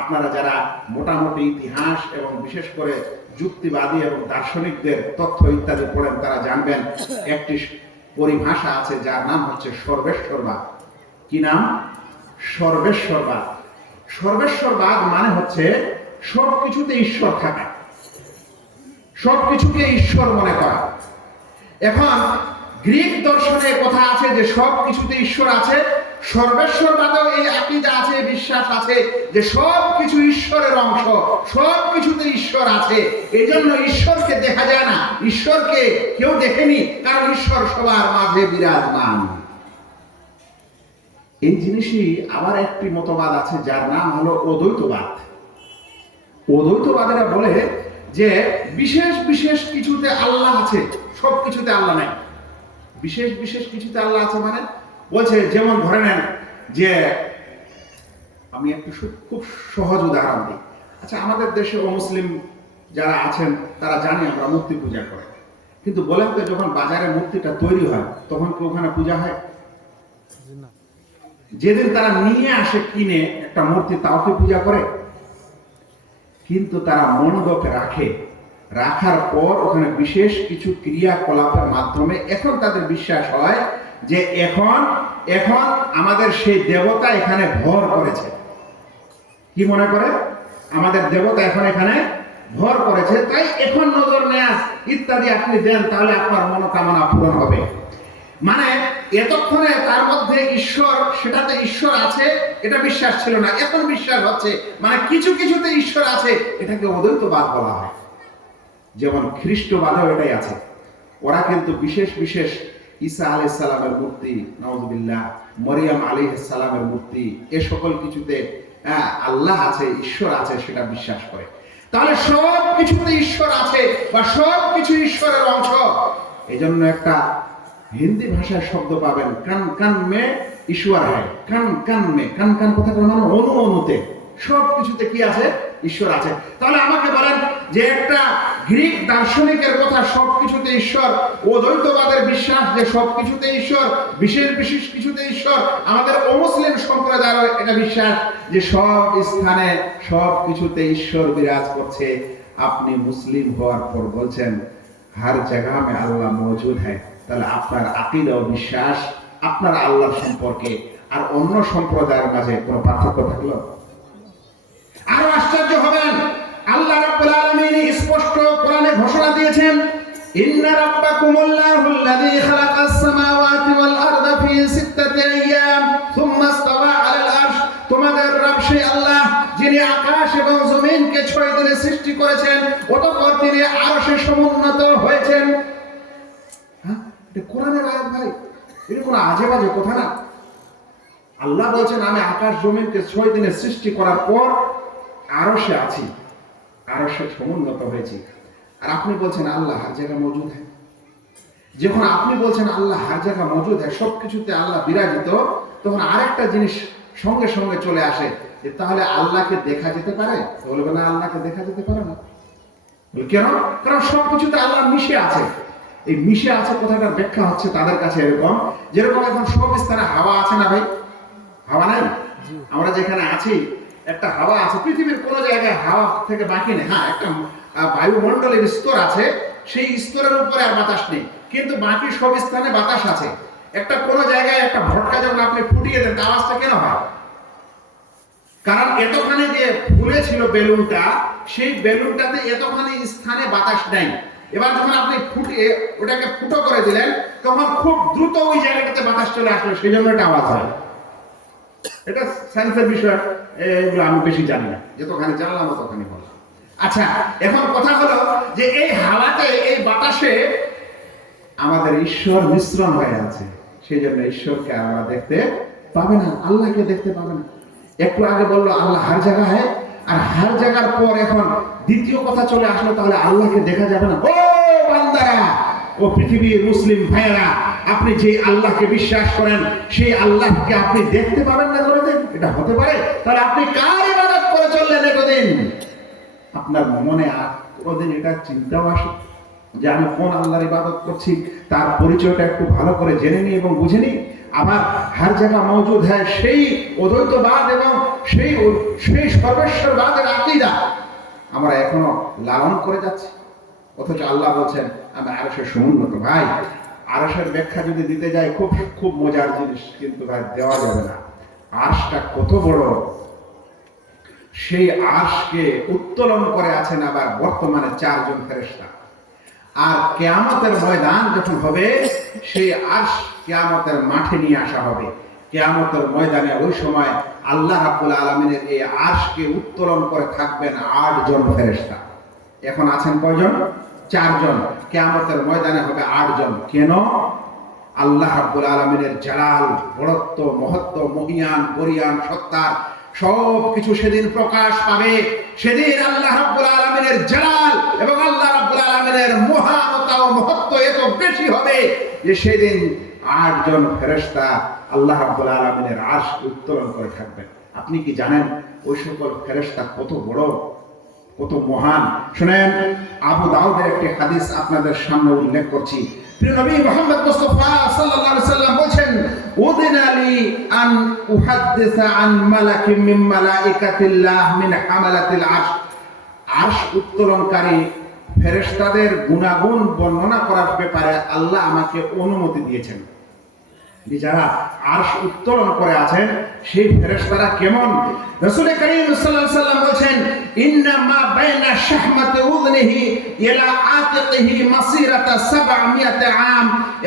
আপনারা যারা মোটামুটি ইতিহাস এবং বিশেষ করে যুক্তিবাদী এবং দার্শনিকদের তথ্য ইত্যাদি পড়েন, তারা জানবেন একটি পরিভাষা আছে যার নাম হচ্ছে সর্বেশ্বরবাদ। কি নাম? সর্বেশ্বরবাদ। সর্বেশ্বরবাদ মানে হচ্ছে সবকিছুতে ঈশ্বর থাকা, সবকিছুকে ঈশ্বর মনে করা। এখন গ্রিক দর্শনে কথা আছে যে সব কিছুতে ঈশ্বর আছে, সর্বেশ্বরবাদেও এই আকীদা আছে, বিশ্বাস আছে যে সব কিছু ঈশ্বরের অংশ, সব কিছুতে ঈশ্বর আছে। এই জন্য ঈশ্বরকে দেখা যায় না, ঈশ্বরকে কেউ দেখেনি, কারণ ঈশ্বর সবার মাঝে বিরাজমান। এই জিনিসই আবার একটি মতবাদ আছে যার নাম হলো অদ্বৈতবাদ। অদ্বৈতবাদীরা বলে যে বিশেষ বিশেষ কিছুতে আল্লাহ আছে, সব কিছুতে আল্লাহ নাই। বিশেষ বিশেষ কিছুতে আল্লাহ আছে মানে বলছে, যেমন ধরে নেন যে, আমি একটু খুব সহজ উদাহরণ দিই। আচ্ছা, আমাদের দেশে অমুসলিম যারা আছেন তারা জানি আমরা মূর্তি পূজা করে, কিন্তু বলেন তো যখন বাজারে মূর্তিটা তৈরি হয় তখন কি ওখানে পূজা হয়? যেদিন তারা নিয়ে আসে কিনে একটা মূর্তি, তাও কি পূজা করে? কিন্তু তারা মণ্ডপে রাখে, রাখার পর ওখানে বিশেষ কিছু ক্রিয়াকলাপের মাধ্যমে এখন তাদের বিশ্বাস হয় যে এখন এখন আমাদের সেই দেবতা এখানে ভর করেছে। কি মনে করে? আমাদের দেবতা এখন এখানে ভর করেছে, তাই এখন নজর নেয়াজ ইত্যাদি আপনি দেন, তাহলে আপনার মনোকামনা পূরণ হবে। মানে এতক্ষণে তার মধ্যে ঈশ্বর, সেটাতে ঈশ্বর আছে এটা বিশ্বাস ছিল না, এখন বিশ্বাস হচ্ছে। মানে কিছু কিছুতে ঈশ্বর আছে, এটাকে অদ্বৈতবাদ বলা হয়। যেমন খ্রিস্টবাদেও এটাই আছে। ওরা কিন্তু বিশেষ বিশেষ ঈসা আলাইহিস সালামের মূর্তি, নাউযুবিল্লাহ, মরিয়ম আলাইহিস সালামের মূর্তি, এ সকল কিছুতে আল্লাহ আছে, ঈশ্বর আছে, সেটা বিশ্বাস করে। তাহলে সব কিছুতে ঈশ্বর আছে বা সব কিছু ঈশ্বরের অংশ। এজন্য একটা হিন্দি ভাষায় শব্দ পাবেন, কান কান মে ঈশ্বর হয়, কান কান মে, কান কান কথাটার মানে অনু অনুতে, সব কিছুতে কি আছে? ঈশ্বর আছে। তাহলে আমাকে বলেন যে একটা গ্রিক দার্শনিকের কথা সব কিছুতে ঈশ্বর, অদ্বৈতবাদের বিশ্বাস যে সব কিছুতে ঈশ্বর, বিশেষ বিশেষ কিছুতে ঈশ্বর, আমাদের অমুসলিম সম্প্রদায়ের এটা বিশ্বাস যে সব স্থানে সব কিছুতে ঈশ্বর বিরাজ করছে। আপনি মুসলিম হওয়ার পর বলছেন हर जगह में আল্লাহ মौजूद है। তাহলে আপনার আকীদা ও বিশ্বাস আপনার আল্লাহর সম্পর্কে আর অন্য সম্প্রদায়ের মাঝে কোনো পার্থক্য থাকলো? আরো আশ্চর্য হবেন, আল্লাহ রাব্বুল আলামিন স্পষ্ট কোরআনে ঘোষণা দিয়েছেন, ইন্না রাব্বাকুমুল্লাহুল্লাযী খালাকাস সামাওয়াতি ওয়াল আরদা ফি সিত্তাতি আইয়াম সুম্মা ইসতাওয়া আলাল আরশ। তোমাদের রব সেই আল্লাহ যিনি আকাশ এবং জমিনকে 6 দিনে সৃষ্টি করেছেন, অতঃপর তিনি আরশে সমুন্নত হয়েছেন। হ্যাঁ, এটা কোরআনের আয়াত ভাই, এটা কোনো আজেবাজে কথা না। আল্লাহ বলছেন আমি আকাশ জমিনকে 6 দিনে সৃষ্টি করার পর আরশে আছি, আরশে সমুন্নত হয়েছি। আর আপনি বলছেন আল্লাহ হর জায়গায় মौजूद है। যখন আপনি বলছেন আল্লাহ হর জায়গায় मौजूद है, সবকিছুতে আল্লাহ বিরাজিত, তখন আরেকটা জিনিস সঙ্গে সঙ্গে চলে আসে যে তাহলে আল্লাহকে দেখা যেতে পারে? বলবে না, আল্লাহকে দেখা যেতে পারে না। কেন? কারণ সবকিছুতে আল্লাহ মিশে আছে। এই মিশে আছে কথাটার ব্যাখ্যা হচ্ছে তাদের কাছে এরকম, যেরকম এখন সব স্থানে হাওয়া আছে না ভাই? হাওয়া নাই? আমরা যেখানে আছি একটা হাওয়া আছে, পৃথিবীর কোনো জায়গায় হাওয়া থেকে বাকি নেই। হ্যাঁ, একটা বায়ুমণ্ডলের স্তর আছে, সেই স্তরের উপরে আর বাতাস নেই, কিন্তু বাকি সব স্থানে বাতাস আছে। একটা কোনো জায়গায় একটা ভটকা যখন আপনি ফুটিয়ে দেন, আওয়াজটা কেন হয়? কারণ এতখানি যে ফুলে ছিল বেলুনটা, সেই বেলুনটাতে এতখানি স্থানে বাতাস নেই। এবার যখন আপনি ফুটিয়ে ওটাকে ফুটো করে দিলেন, তখন খুব দ্রুত ওই জায়গাটাতে বাতাস চলে আসলো, সেই জন্য এটা আওয়াজ হয়। এটা সায়েন্সের বিষয়, এগুলো আমি বেশি জানি না, যতখানি জানলাম ততখানি বললাম। আচ্ছা, এখন কথা হলো যে এই হাওয়াতে, এই বাতাসে আমাদের ঈশ্বর মিশ্রণ হয়ে আছে, সেই জন্য ঈশ্বরকে আমরা দেখতে পাবে না, আল্লাহকে দেখতে পাবে না। একটু আগে বললো আল্লাহ হর জায়গা है, আর হর জায়গার পর এখন দ্বিতীয় কথা চলে আসলো, তাহলে আল্লাহকে দেখা যাবে না। ও বান্দারা, ও পৃথিবীর মুসলিম ভাইয়েরা, আপনি যে আল্লাহকে বিশ্বাস করেন সেই আল্লাহকে আপনি দেখতে পাবেন না কোনোদিন? এটা হতে পারে? তাহলে আপনি কার ইবাদত করে চললেন এতদিন? আপনার মনে আর কোনোদিন এটা চিন্তাও আসে যে আমি কোন আল্লাহর ইবাদত করছি, তার পরিচয়টা একটু ভালো করে জেনে নিই এবং বুঝে নিই। আবার হর জায়গা मौजूद है সেই অদ্বৈতবাদ এবং সেই সর্বেশ্বরবাদের আকীদা আমরা এখনো লালন করে যাচ্ছি, অথচ আল্লাহ বলছেন আমি আরশের সমুন্নত। ভাই, আরশের ব্যাখ্যা যদি দিতে যাই খুব খুব মজার জিনিস, কিন্তু ভাই দেওয়া যাবে না। আরশটা কত বড়, সেই আরশকে উত্তোলন করে আছেন আবার বর্তমানে 4 জন ফেরেশতা। আর কিয়ামতের ময়দান যখন হবে, সেই আরশ কিয়ামতের মাঠে নিয়ে আসা হবে। কিয়ামতের ময়দানে ওই সময় আল্লাহ রাব্বুল আলামিনের এই আরশকে উত্তোলন করে থাকবেন 8 জন ফেরেশতা। এখন আছেন কয়জন? 4 জন। কিয়ামতের ময়দানে হবে 8 জন। কেন? আল্লাহ রাব্বুল আলামিনের জালাল, বড়ত্ব, মহত্ব, মহিয়ান, বরিয়ান, সত্তার সব কিছু সেদিন প্রকাশ পাবে। সেদিন আল্লাহ রাব্বুল আলামিনের জালাল এবং আল্লাহ রাব্বুল আলামিনের মহানতা ও মহত্ব এত বেশি হবে যে সেদিন 8 জন ফেরেশতা আল্লাহ রাব্বুল আলামিনের আরশ উত্তোলন করে থাকবেন। আপনি কি জানেন ওই সকল ফেরেশতা কত বড়, কত মহান? শুনেন, আবু দাউদের একটি হাদিস আপনাদের সামনে উল্লেখ করছি। প্রিয় নবী মুহাম্মদ মুস্তাফা সাল্লাল্লাহু আলাইহি সাল্লাম বলেন, উদিনা লি আন উহাদ্দিসা আন মালাকিন মিন মালাইকাতিল্লাহ মিন হামালাতিল আরশ। আরশ উত্তোলনকারী ফেরেশতাদের গুণাগুণ বর্ণনা করার ব্যাপারে আল্লাহ আমাকে অনুমতি দিয়েছেন। যারা আরশ উত্তোলন করে আছেন সেই ফেরেশতারা কেমন? রাসূল করিম সাল্লাল্লাহু আলাইহি সাল্লাম বলেন, ইন্না মা বাইনা শাহমাতি উযনিহি ইলা আতিকিহি মাসিরাতা 700 আম।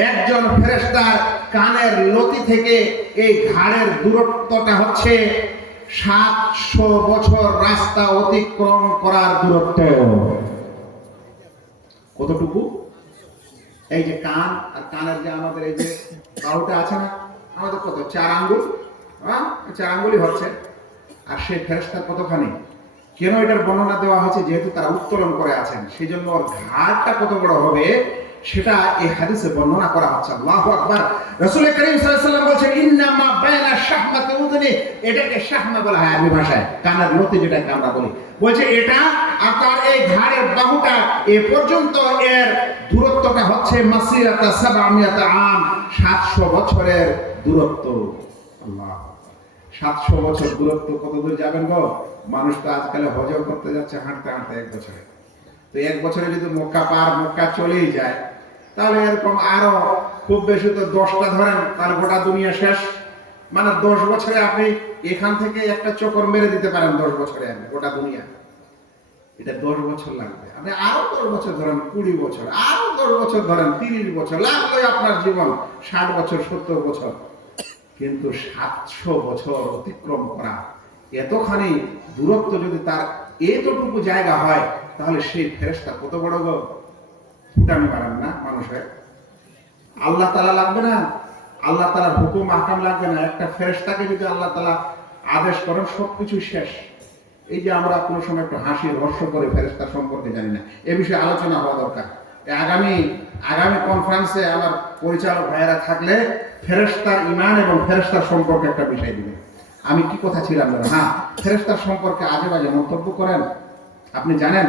একজন ফেরেশতার কানের লতি থেকে এই ঘাড়ের দূরত্বটা হচ্ছে 700 বছর রাস্তা অতিক্রম করার দূরত্ব। কতটুকু? এই যে কান, আর কানের যে আমাদের এই যে বাহুটা আছে না, আমাদের কত 4 আঙ্গুল, 4 আঙ্গুলই হচ্ছে। আর সেই ফেরেশতার কতখানি? কেন এটার বর্ণনা দেওয়া হয়েছে? যেহেতু তারা উত্তোলন করে আছেন, সেই জন্য ওর ঘাড়টা কত বড় হবে সেটা এই হাদিসে বর্ণনা করা হচ্ছে। আল্লাহু আকবার। রাসূল করিম সাল্লাল্লাহু আলাইহি ওয়াসাল্লাম বলেছেন, ইন্না মা বাইনা শাহমাতি উযনি, এটাকে শাহমা বলা হয় আরবি ভাষায়, কানের লতি যেটাকে আমরা বলি। বলছে এটা আর তার এই ঘাড়ের বাহুটা এ পর্যন্ত এর দূরত্বটা হচ্ছে মাসিরাতা 700 আম, 700 বছরের দূরত্ব। আল্লাহ, 700 বছর দূরত্ব কত দূর যাবেন গো? মানুষ তো আজকাল হজও করতে যাচ্ছে হাঁটতে হাঁটতে 1 বছরে। তো 1 বছরে যদি মক্কা চলেই যায়, তাহলে এরকম আরো খুব বেশি তো 10টা ধরেন, তাহলে গোটা দুনিয়া শেষ। মানে 10 বছরে আপনি এখান থেকে একটা চক্কর মেরে দিতে পারেন, 10 বছরে গোটা দুনিয়া। এটা 10 বছর লাগবে। আপনি আরো 10 বছর ধরেন, 20 বছর, আরো 10 বছর ধরেন, 30 বছর লাগবে আপনার জীবন, 60 বছর, 70 বছর। কিন্তু 700 বছর অতিক্রম করা, এতখানি দূরত্ব যদি তার এতটুকু জায়গা হয়, তাহলে সেই ফেরেশতা কত বড় গো? ফুটানি পারেন না মানুষের। আল্লাহ তাআলা লাগবে না, আল্লাহ তাআলার হুকুম আহকাম লাগবে না। একটা ফেরেশতাকে যদি আল্লাহ তাআলা আদেশ করেন, সবকিছু শেষ। এই যে আমরা কোনো সময় একটু হাসি রহস্য করে ফেরেশতা সম্পর্কে জানি না, এ বিষয়ে আলোচনা হওয়া দরকার। আগামী কনফারেন্সে আমার পরিচালক ভাইয়েরা থাকলে ফেরেশতার ঈমান এবং ফেরেশতার সম্পর্কে একটা বিষয় দিবেন। আমি কি কথা ছিলাম না, হ্যাঁ, ফেরেশতার সম্পর্কে আজে বাজে মন্তব্য করেন। আপনি জানেন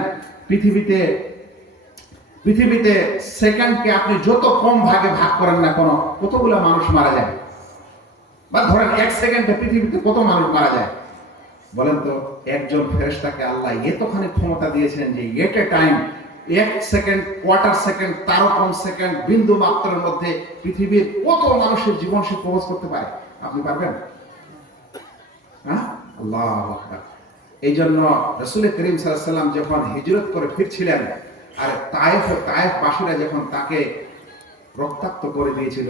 পৃথিবীতে সেকেন্ডকে আপনি যত কম ভাগে ভাগ করেন না কেন, কতগুলো মানুষ মারা যায়? বা ধরেন 1 সেকেন্ডে পৃথিবীতে কত মানুষ মারা যায় বলেন তো? একজন ফেরেশতাকে আল্লাহ এতখানি ক্ষমতা দিয়েছেন যে at a time 1 second, quarter second, তারও কম সেকেন্ড, বিন্দু মাত্রার মধ্যে পৃথিবীর কত মানুষের জীবন সে প্রবেশ করতে পারে। আপনি পারবেন? হ্যাঁ, আল্লাহু আকবার। এই জন্য রাসূল করিম সাল্লাল্লাহু আলাইহি সাল্লাম যখন হিজরত করে ফিরছিলেন, আর তায়েফবাসীরা যখন তাকে রক্তাক্ত করে দিয়েছিল,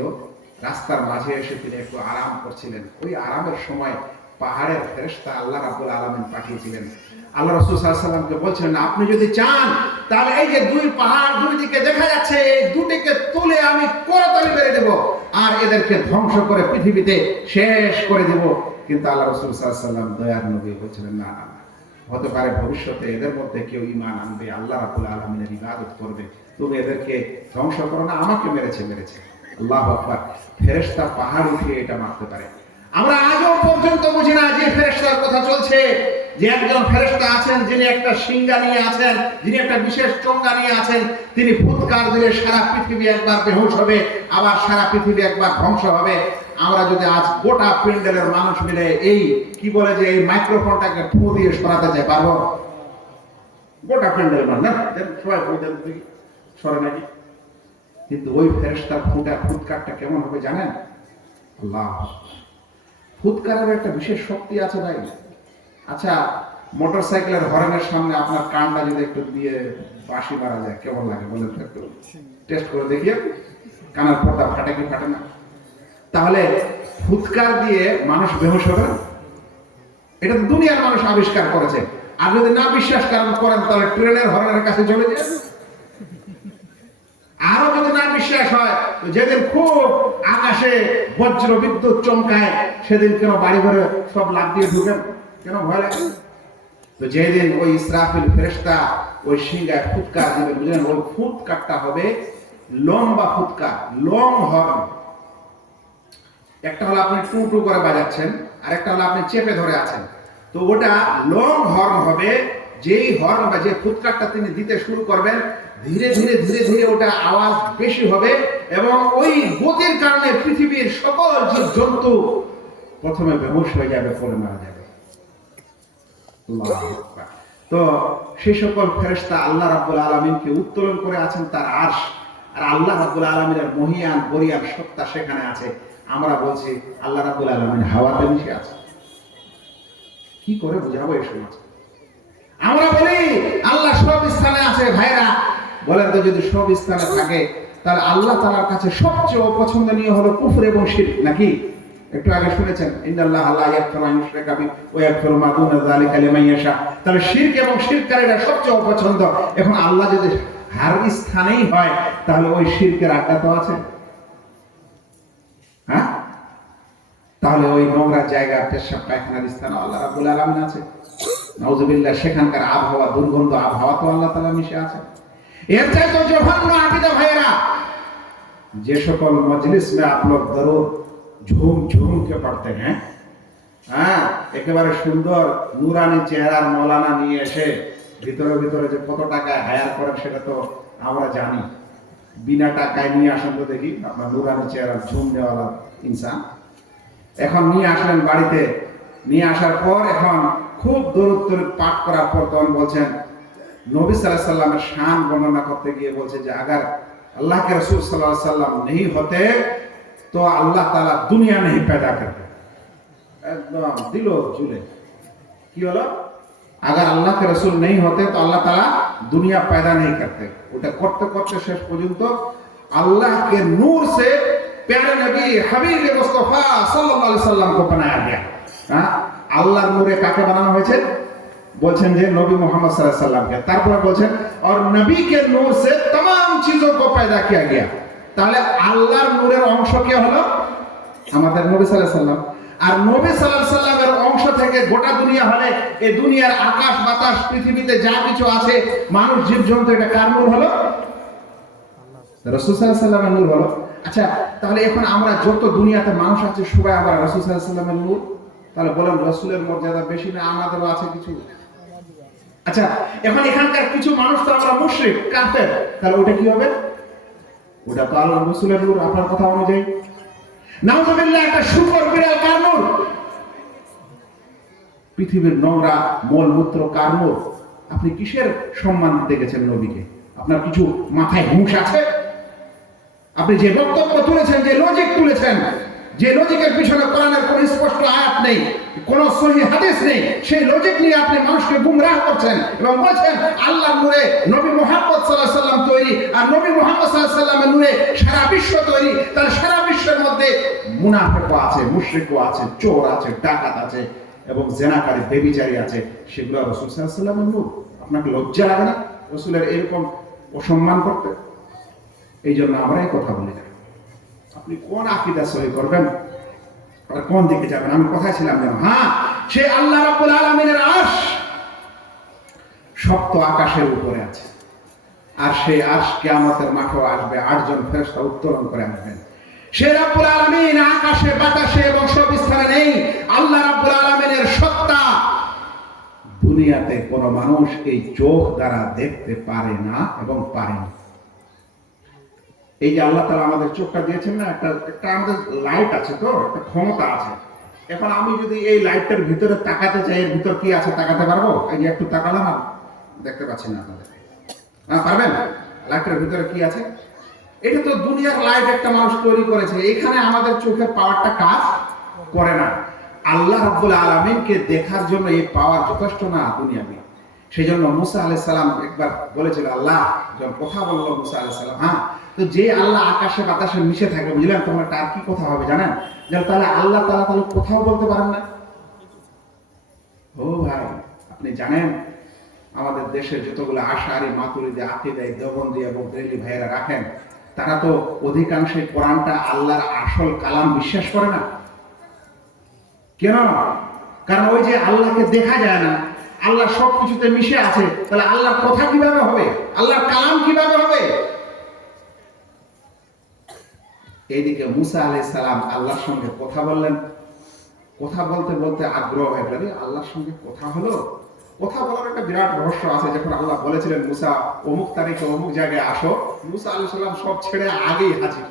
রাস্তার মাঝে এসে তিনি একটু আরাম করছিলেন। ওই আরামের সময় পাহাড়ের ফেরেশতা আল্লাহ রাব্বুল আলামিন পাঠিয়েছিলেন। আল্লাহ রাসূল সাল্লাল্লাহু আলাইহি ওয়াসাল্লামকে বলছিলেন, আপনি যদি চান তাহলে এই যে 2 পাহাড় 2 দিকে দেখা যাচ্ছে, এই দুটিকে তুলে আমি করতালি মেরে দেব আর এদেরকে ধ্বংস করে পৃথিবীতে শেষ করে দেব। কিন্তু আল্লাহ রাসূল সাল্লাল্লাহু আলাইহি ওয়াসাল্লাম দয়ার নবী বলছিলেন, না না, হতে পারে ভবিষ্যতে এদের মধ্যে কেউ ঈমান আনবে, আল্লাহ রাব্বুল আলামিনের ইবাদত করবে, তুমি এদেরকে ধ্বংস করো না, আমাকে মেরেছে। আল্লাহু আকবার। ফেরেশতা পাহাড় উঠিয়ে এটা মারতে পারে। আমরা আজও পর্যন্ত বুঝি না যে ফেরেশতার কথা চলছে, যে একজন ফেরেশতা আছেন যিনি একটা সিংহা নিয়ে আছেন, যিনি একটা বিশেষ চঙ্গা নিয়ে আছেন, তিনি ফুৎকার দিলে সারা পৃথিবী একবার বেহুশ হবে, আবার সারা পৃথিবী একবার ধ্বংস হবে। আমরা যদি আজ গোটা প্যান্ডেলের মানুষ মিলে এই কি বলে যে এই মাইক্রোফোনটাকে ফু দিয়ে সরাতে চাই, পারবো? গোটা প্যান্ডেল না, সবাই ফু দেন সরে নাকি? কিন্তু ওই ফেরেশতার ফুটকারটা কেমন হবে জানেন? আল্লাহ, ফুৎকারের একটা বিশেষ শক্তি আছে ভাই। আচ্ছা, মোটরসাইকেলের হর্নের সামনে আপনার কানটা যদি একটু দিয়ে বাঁশি মারা যায় কেমন লাগে বলেন তো, একটু টেস্ট করে দেখিয়ে। কানের পর্দা ফাটে কি ফাটে না? তাহলে ফুৎকার দিয়ে মানুষ বেহুশ হবে না? এটা তো দুনিয়ার মানুষ আবিষ্কার করেছে। আর যদি না বিশ্বাস করেন তাহলে ট্রেনের হর্নের কাছে চলে যায়। আরো যদি না বিশ্বাস হয়, যেদিন খুব আকাশে বজ্র বিদ্যুৎ চমকায় সেদিন কেন বাড়ি ঘরে সব লাফ দিয়ে ঢুকেন? কেন ভয় লাগে? তো যেদিন ওই ইসরাফিল ফেরেশতা ওই সিংহায় ফুৎকার দিবে, বুঝলেন, ওই ফুৎকারটা হবে লম্বা ফুৎকার, লং হর্ন। একটা হলো আপনি টু টু করে বাজাচ্ছেন, আর একটা হলো আপনি চেপে ধরে আছেন। তো ওটা লং হর্ন হবে। যেই হর্ন বা যে ফুৎকারটা তিনি দিতে শুরু করবেন, ধীরে ধীরে ধীরে ধীরে ওটা আওয়াজ বেশি হবে, এবং ওই গতির কারণে পৃথিবীর সকল জীব জন্তু প্রথমে বেহুশ হয়ে যাবে, পরে মারা যাবে। তো সেই সকল ফেরেশতা আল্লাহ রাব্বুল আলামিনকে উত্তোলন করে আছেন তার আরশ, আর আল্লাহ রাব্বুল আলামিনের মহিয়ান বরিয়ান সত্তা সেখানে আছে। আমরা বলছি আল্লাহ রাব্বুল আলামিন হাওয়াতে মিশে আছে। কি করে বুঝাবো এই সমাজ? আমরা বলি আল্লাহ সব স্থানে আছে। ভাইরা বলেন তো, যদি সব স্থানে থাকে তাহলে আল্লাহ তাআলার কাছে সবচেয়ে অপছন্দনীয় হলো কুফর এবং শিরক, নাকি? একটু আগে শুনেছেন, ইন্নাল্লাহা লা ইয়াগফিরু আন ইউশরাকা বিহি ওয়া ইয়াগফিরু মা দুনা যালিকা লিমান ইয়াশা। তাহলে শিরক এবং শিরককারীরা সবচেয়ে অপছন্দ। এখন আল্লাহ যদি হার স্থানেই হয়, তাহলে ওই শিরকের আড্ডা তো আছে, হ্যাঁ? তাহলে ওই নোংরা জায়গা, পেশাব পায়খানার স্থানে আল্লাহ রাব্বুল আলামিন আছে। নাউযুবিল্লাহ, সেখানকার আবহাওয়া, দুর্গন্ধ আবহাওয়া তো আল্লাহ তাআলা মিশে আছে। এর চাইতে জঘন্য আকীদা ভাইরা, যে সকল মজলিস মে আপ লোগ দরুদ ঝুম ঝুম কে পড়তে হ্যাঁ, একেবারে সুন্দর নুরানি চেহারার মৌলানা নিয়ে এসে ভিতরে ভিতরে যে কত টাকায় হায়ার করেন সেটা তো আমরা জানি। বিনা টাকায় নিয়ে আসেন তো দেখি আপনার নুরানি চেহারার ঝুম দেওয়ালা ইনসান। এখন নিয়ে আসলেন বাড়িতে, নিয়ে আসার পর এখন খুব দরুদ পাঠ করার পর তখন বলছেন, নবী সাল্লাল্লাহু আলাইহি সাল্লামের শান বর্ণনা করতে গিয়ে বলছে যে अगर अल्लाह के रसूल सल्लल्लाहु अलैहि वसल्लम नहीं होते तो अल्लाह ताला दुनिया नहीं पैदा करते। एकदम दिलो जुले কি হলো, अगर अल्लाह के रसूल नहीं होते तो अल्लाह ताला दुनिया पैदा नहीं करते। ওটা করতে করতে শেষ পর্যন্ত अल्लाह के नूर से प्यारे नबी हबीब मुस्तफा सल्लल्लाहु अलैहि वसल्लम को बनाया गया। আল্লাহর নূরে কাকে বানানো হয়েছে? বলছেন যে নবী মোহাম্মদ সাল্লাল্লাহু আলাইহি ওয়াসাল্লামকে। তারপরে বলছেন और नबी के नूर से तमाम चीजों को पैदा किया गया। তাহলে আল্লাহর নূরের অংশ কে হলো? আমাদের নবী সাল্লাল্লাহু আলাইহি ওয়াসাল্লাম। আর নবী সাল্লাল্লাহু আলাইহি ওয়াসাল্লামের অংশ থেকে গোটা দুনিয়া হলে এই দুনিয়ার আকাশ বাতাস পৃথিবীতে যা কিছু আছে, মানুষ জীবজন্তু, এটা কার নূর হলো? রাসূল সাল্লাল্লাহু আলাইহি ওয়াসাল্লামের নূর হলো। আচ্ছা, তাহলে এখন আমরা যত দুনিয়াতে মানুষ আছে সবাই আমরা রাসূল সাল্লাল্লাহু আলাইহি ওয়াসাল্লামের নূর। তাহলে বলেন রাসূলের মর্যাদা বেশি না আমাদেরও আছে কিছু? আচ্ছা, এখন এখানকার কিছু মানুষ তো আমরা মুশরিক কাফের, তাহলে ওটা কি হবে? ওটা তো আল্লাহর রাসূলের নূর আপনার কথা অনুযায়ী। নাউযুবিল্লাহ, একটা শুকর বিড়াল কার নূর? পৃথিবীর নোংরা মলমূত্র কার নূর? আপনি কিসের সম্মান দিতে গেছেন নবীকে? আপনার কিছু মাথায় হুঁশ আছে? আপনি যে বক্তব্য তুলেছেন, যে লজিক তুলেছেন, যে লজিকের পিছনে কোরআনের কোনো স্পষ্ট আয়াত নেই, কোনো সহিহ হাদিস নেই, সেই লজিক নিয়ে আপনি মানুষকে গুমরাহ করছেন এবং বলছেন আল্লাহর নূরে নবী মুহাম্মদ সাল্লাল্লাহু আলাইহি ওয়াসাল্লাম তৈরি, আর নবী মুহাম্মদ সাল্লাল্লাহু আলাইহি ওয়াসাল্লামের নূরে সারা বিশ্ব তৈরি। তাহলে সারা বিশ্বের মধ্যে মুনাফিকও আছে, মুশরিকও আছে, চোর আছে, ডাকাত আছে এবং জেনাকারী, ব্যভিচারী আছে, সেগুলো রাসূল সাল্লাল্লাহু আলাইহি ওয়াসাল্লামের নূর। আপনাকে লজ্জা লাগে না রাসূলের এরকম অসম্মান করতে? এই জন্য আমরা এই কথা বলি না। আপনি কোন আকীদা সহি করবেন আর কোন দিকে যাবেন? আমি কথায় ছিলাম যেন, হ্যাঁ, সে আল্লাহ রাব্বুল আলামিনের আরশ সপ্ত আকাশের উপরে আছে, আর সেই আরশ কিয়ামতের মাঠে আসবে, 8 জন ফেরেশতা উত্তোলন করে আসবেন। সে রাব্বুল আলামিন আকাশে বাতাসে এবং সব স্থানে নেই। আল্লাহ রাব্বুল আলামিনের সত্তা দুনিয়াতে কোনো মানুষ এই চোখ দ্বারা দেখতে পারে না এবং পারেনি। এই যে আল্লাহ তাআলা আমাদের চোখটা দিয়েছেন না, একটা আমাদের লাইট আছে, তো একটা ক্ষমতা আছে। এখন আমি যদি এই লাইটটার ভিতরে তাকাতে চাই, এর ভিতর কি আছে তাকাতে পারবো? এই যে একটু তাকালাম, আর দেখতে পাচ্ছি না আপনাদের। পারবেন? লাইটটার ভিতরে কি আছে? এটা তো দুনিয়ার লাইট একটা মানুষ তৈরি করেছে, এখানে আমাদের চোখের পাওয়ারটা কাজ করে না। আল্লাহ রাব্বুল আলামিনকে দেখার জন্য এই পাওয়ার যথেষ্ট না দুনিয়াবি। সেই জন্য মুসা আলাইহিস সালাম একবার বলেছিল, আল্লাহ যখন কথা বললো মুসা আলাইহিস সালাম, হ্যাঁ তো যে আল্লাহ আকাশে বাতাসে মিশে থাকে, বুঝলেন তোমরা তার কি কথা হবে জানেন? যে তাহলে আল্লাহ তাআলা তাহলে কোথাও বলতে পারেন না। ও ভাই, আপনি জানেন আমাদের দেশের যতগুলো আশারি, মাতুরিদি, আকীদাই, দেওবন্দি এবং বরেলি ভাইয়েরা রাখেন, তারা তো অধিকাংশই কোরআনটা আল্লাহর আসল কালাম বিশ্বাস করে না। কেন? কারণ ওই যে আল্লাহকে দেখা যায় না, আল্লাহ সবকিছুতে মিশে আছে, তাহলে আল্লাহর কথা কিভাবে হবে, আল্লাহর কালাম কিভাবে হবে? এইদিকে মুসা আলাইহিস সালাম আল্লাহর সঙ্গে কথা বললেন, কথা বলতে বলতে আগ্রহ হয়ে গেল, আল্লাহর সঙ্গে কথা হলো। কথা বলার একটা বিরাট রহস্য আছে। যখন আল্লাহ বলেছিলেন মুসা অমুক তারিখে অমুক জায়গায় আসো, মুসা আলাইহিস সালাম সব ছেড়ে আগেই হাজির।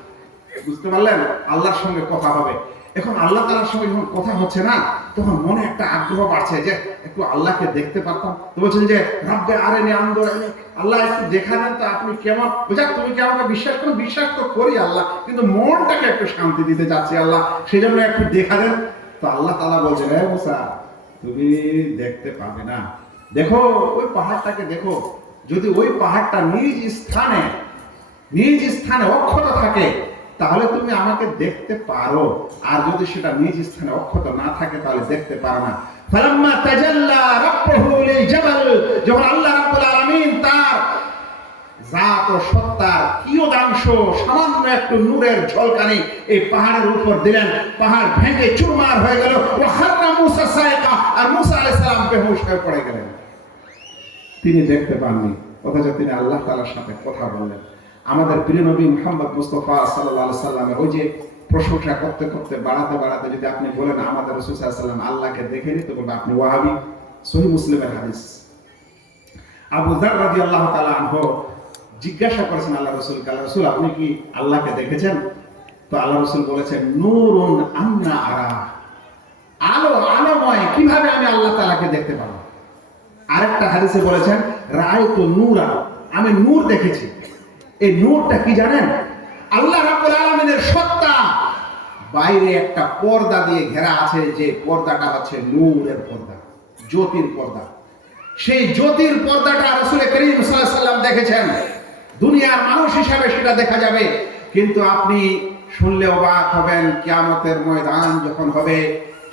বুঝতে পারলেন? আল্লাহর সঙ্গে কথা হবে। এখন আল্লাহ তাআলার সঙ্গে যখন কথা হচ্ছে না, তখন মনে একটা আগ্রহ বাড়ছে যে একটু আল্লাহকে দেখতে পারতাম। তো বলছেন যে রব্বে আরিনি আনজুর ইলাইক, আল্লাহ একটু দেখা দেন তো আপনি কেমন। বুঝা, তুমি কি আমাকে বিশ্বাস করো? বিশ্বাস তো করি আল্লাহ, কিন্তু মনটাকে একটু শান্তি দিতে চাচ্ছি আল্লাহ, সেই জন্য একটু দেখা দেন। তো আল্লাহ তাআলা বলছেন, হে মুসা তুমি দেখতে পাবে না, দেখো ওই পাহাড়টাকে দেখো, যদি ওই পাহাড়টা নিজ স্থানে অক্ষত থাকে তাহলে তুমি আমাকে দেখতে পারো, আর যদি সেটা নিজ স্থানে অক্ষত না থাকে তাহলে দেখতে পারো না। ফালাম্মা তাজাল্লা রাব্বুহু লিল জাবাল, যখন আল্লাহ রাব্বুল আলামিন তার জাত ও সত্তার কিয়দাংশ সামান্য একটু নূরের ঝলকানি এই পাহাড়ের উপর দিলেন, পাহাড় ভেঙে চুরমার হয়ে গেল। ওয়া খাররা মুসা সাইকা, আর মুসা আলাইহিস সালাম বেহুশ হয়ে পড়ে গেলেন। তিনি দেখতে পাননি, অথচ তিনি আল্লাহ তাআলার সাথে কথা বললেন। আমাদের প্রিয় নবী মুহাম্মদ মুস্তাফা সাল্লাল্লাহু আলাইহি সাল্লামের ওই যে প্রশংসা করতে করতে বাড়াতে বাড়াতে যদি আপনি বলেন আমাদের রাসূল সাল্লাল্লাহু আলাইহি সাল্লাম আল্লাহকে দেখেনি, তো বলবে আপনি ওয়াহাবি। সহিহ মুসলিমের হাদিস। আবু যার রাদিয়াল্লাহু তাআলা আনহু জিজ্ঞাসা করেছেন আল্লাহ রাসূলকে, আল্লাহ রাসূল আপনি কি আল্লাহকে দেখেছেন? তো আল্লাহ রাসূল বলেছেন, নূরুন আন্না আরা, আলোময়, কিভাবে আমি আল্লাহ তাআলাকে দেখতে পাবো? আরেকটা হাদিসে বলেছেন, রাআইতু নূরা, আমি নূর দেখেছি। এই নূরটা কি জানেন? আল্লাহ রাব্বুল আলামিনের সত্তা, বাইরে একটা পর্দা দিয়ে ঘেরা আছে, যে পর্দাটা হচ্ছে নূরের পর্দা, জ্যোতির পর্দা। সেই জ্যোতির পর্দাটা রাসূল করিম সাল্লাল্লাহু আলাইহি ওয়াসাল্লাম দেখেছেন। দুনিয়ার মানুষ হিসাবে সেটা দেখা যাবে, কিন্তু আপনি শুনলে অবাক হবেন, কিয়ামতের ময়দান যখন হবে,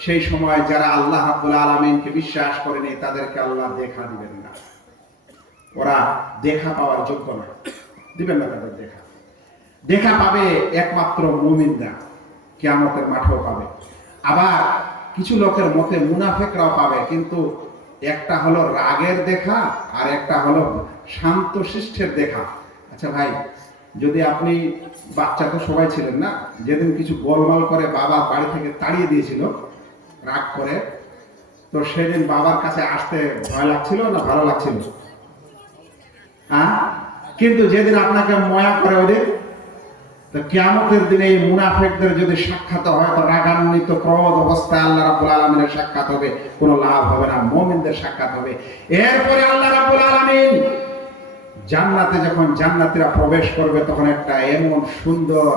সেই সময় যারা আল্লাহ রাব্বুল আলামিনকে বিশ্বাস করেনি তাদেরকে আল্লাহ দেখা দিবেন না। ওরা দেখা পাওয়ার যোগ্য নয়, দিবেন না তাদের দেখা পাবে একমাত্র মুমিনরা, কিয়ামতের মাঠেও পাবে। আবার কিছু লোকের মতে মুনাফিকরাও পাবে, কিন্তু একটা হলো রাগের দেখা আর একটা হলো শান্ত শিষ্টের দেখা। আচ্ছা ভাই, যদি আপনি বাচ্চা তো সবাই ছিলেন না, যেদিন কিছু গোলমাল করে বাবা বাড়ি থেকে তাড়িয়ে দিয়েছিল রাগ করে, তো সেদিন বাবার কাছে আসতে ভয় লাগছিল না ভালো লাগছিল? কিন্তু যেদিন আপনাকে ময়া করে ওদের, তো কিয়ামতের দিনে এই মুনাফিকদের যদি সাক্ষাৎ হয়, তো রাগান্বিত ক্রোধ অবস্থায় আল্লাহ রাব্বুল আলামিনের সাক্ষাৎ হবে, কোনো লাভ হবে না, মুমিনদের সাক্ষাৎ হবে। এরপরে আল্লাহ রাব্বুল আলামিন জান্নাতে যখন জান্নাতীরা প্রবেশ করবে, তখন একটা এমন সুন্দর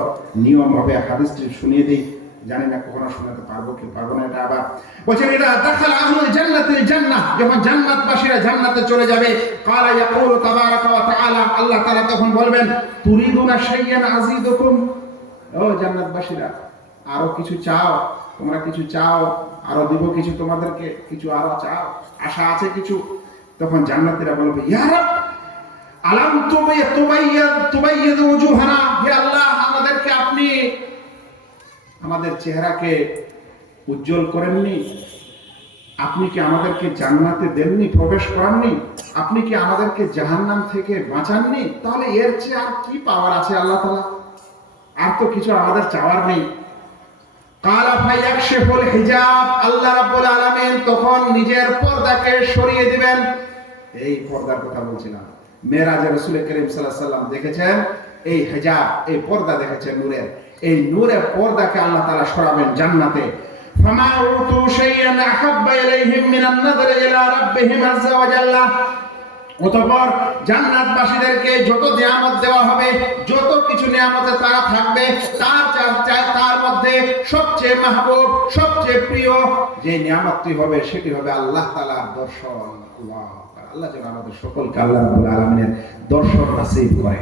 নিয়ম হবে, হাদিসটি শুনিয়ে দিই, জানি না কখনো শোনাতে পারবো কি পারবো না। এটা আবার বলছেন, এটা দাখাল আহলুল জান্নাতিল জান্নাহ, যখন জান্নাতবাসীরা জান্নাতে চলে যাবে, ক্বালা ইয়াকুলু তাবারাকা ওয়া তাআলা, আল্লাহ তাআলা তখন বলবেন, তুরিদুনা শাইয়ান আযীদুকুম, ও জান্নাতবাসীরা আরো কিছু চাও, তোমরা কিছু চাও, আরো দিব কিছু তোমাদেরকে, কিছু আরো চাও, আশা আছে কিছু? তখন জান্নাতীরা বলবে, ইয়া রাব আলাম তুবাইয়িদ ওজুহানা, হে আল্লাহ আমাদেরকে আপনি আমাদের চেহারাকে উজ্জ্বল করেননি, আপনি কি আমাদেরকে জান্নাতে দেননি, প্রবেশ করাননি, আপনি কি আমাদেরকে জাহান্নাম থেকে বাঁচাননি? তাহলে এর চেয়ে আর কি পাওয়ার আছে আল্লাহ তাআলা? আর তো কিছু আমাদের চাওয়ার নেই। ক্বালা ফায়াকশিফুল হিজাব, আল্লাহ রাব্বুল আলামিন তখন নিজের পর্দাকে সরিয়ে দিবেন। এই পর্দার কথা বলছিলাম, মেরাজে রাসূল করিম সাল্লাল্লাহু আলাইহি ওয়াসাল্লাম দেখেছেন এই হিজাব, এই পর্দা দেখেছেন নূরের, এই নূরের পর্দাকে আল্লাহ তাআলা সরাবেন জান্নাতে। ফামা উতু শাইয়ান আহাব্বা ইলাইহিম মিনান নাযরি ইলা রাব্বিহিম আযজা ওয়া জাল্লা, অতঃপর জান্নাতবাসীদেরকে যত নিয়ামত দেওয়া হবে, যত কিছু নিয়ামতে তারা থাকবে, তার মধ্যে সবচেয়ে মাহবুব, সবচেয়ে প্রিয় যে নিয়ামতটি হবে সেটি হবে আল্লাহ তাআলার দর্শন। আল্লাহ যেন আমাদের সকলকে আল্লাহ রাব্বুল আলামিনের দর্শন নসিব করে।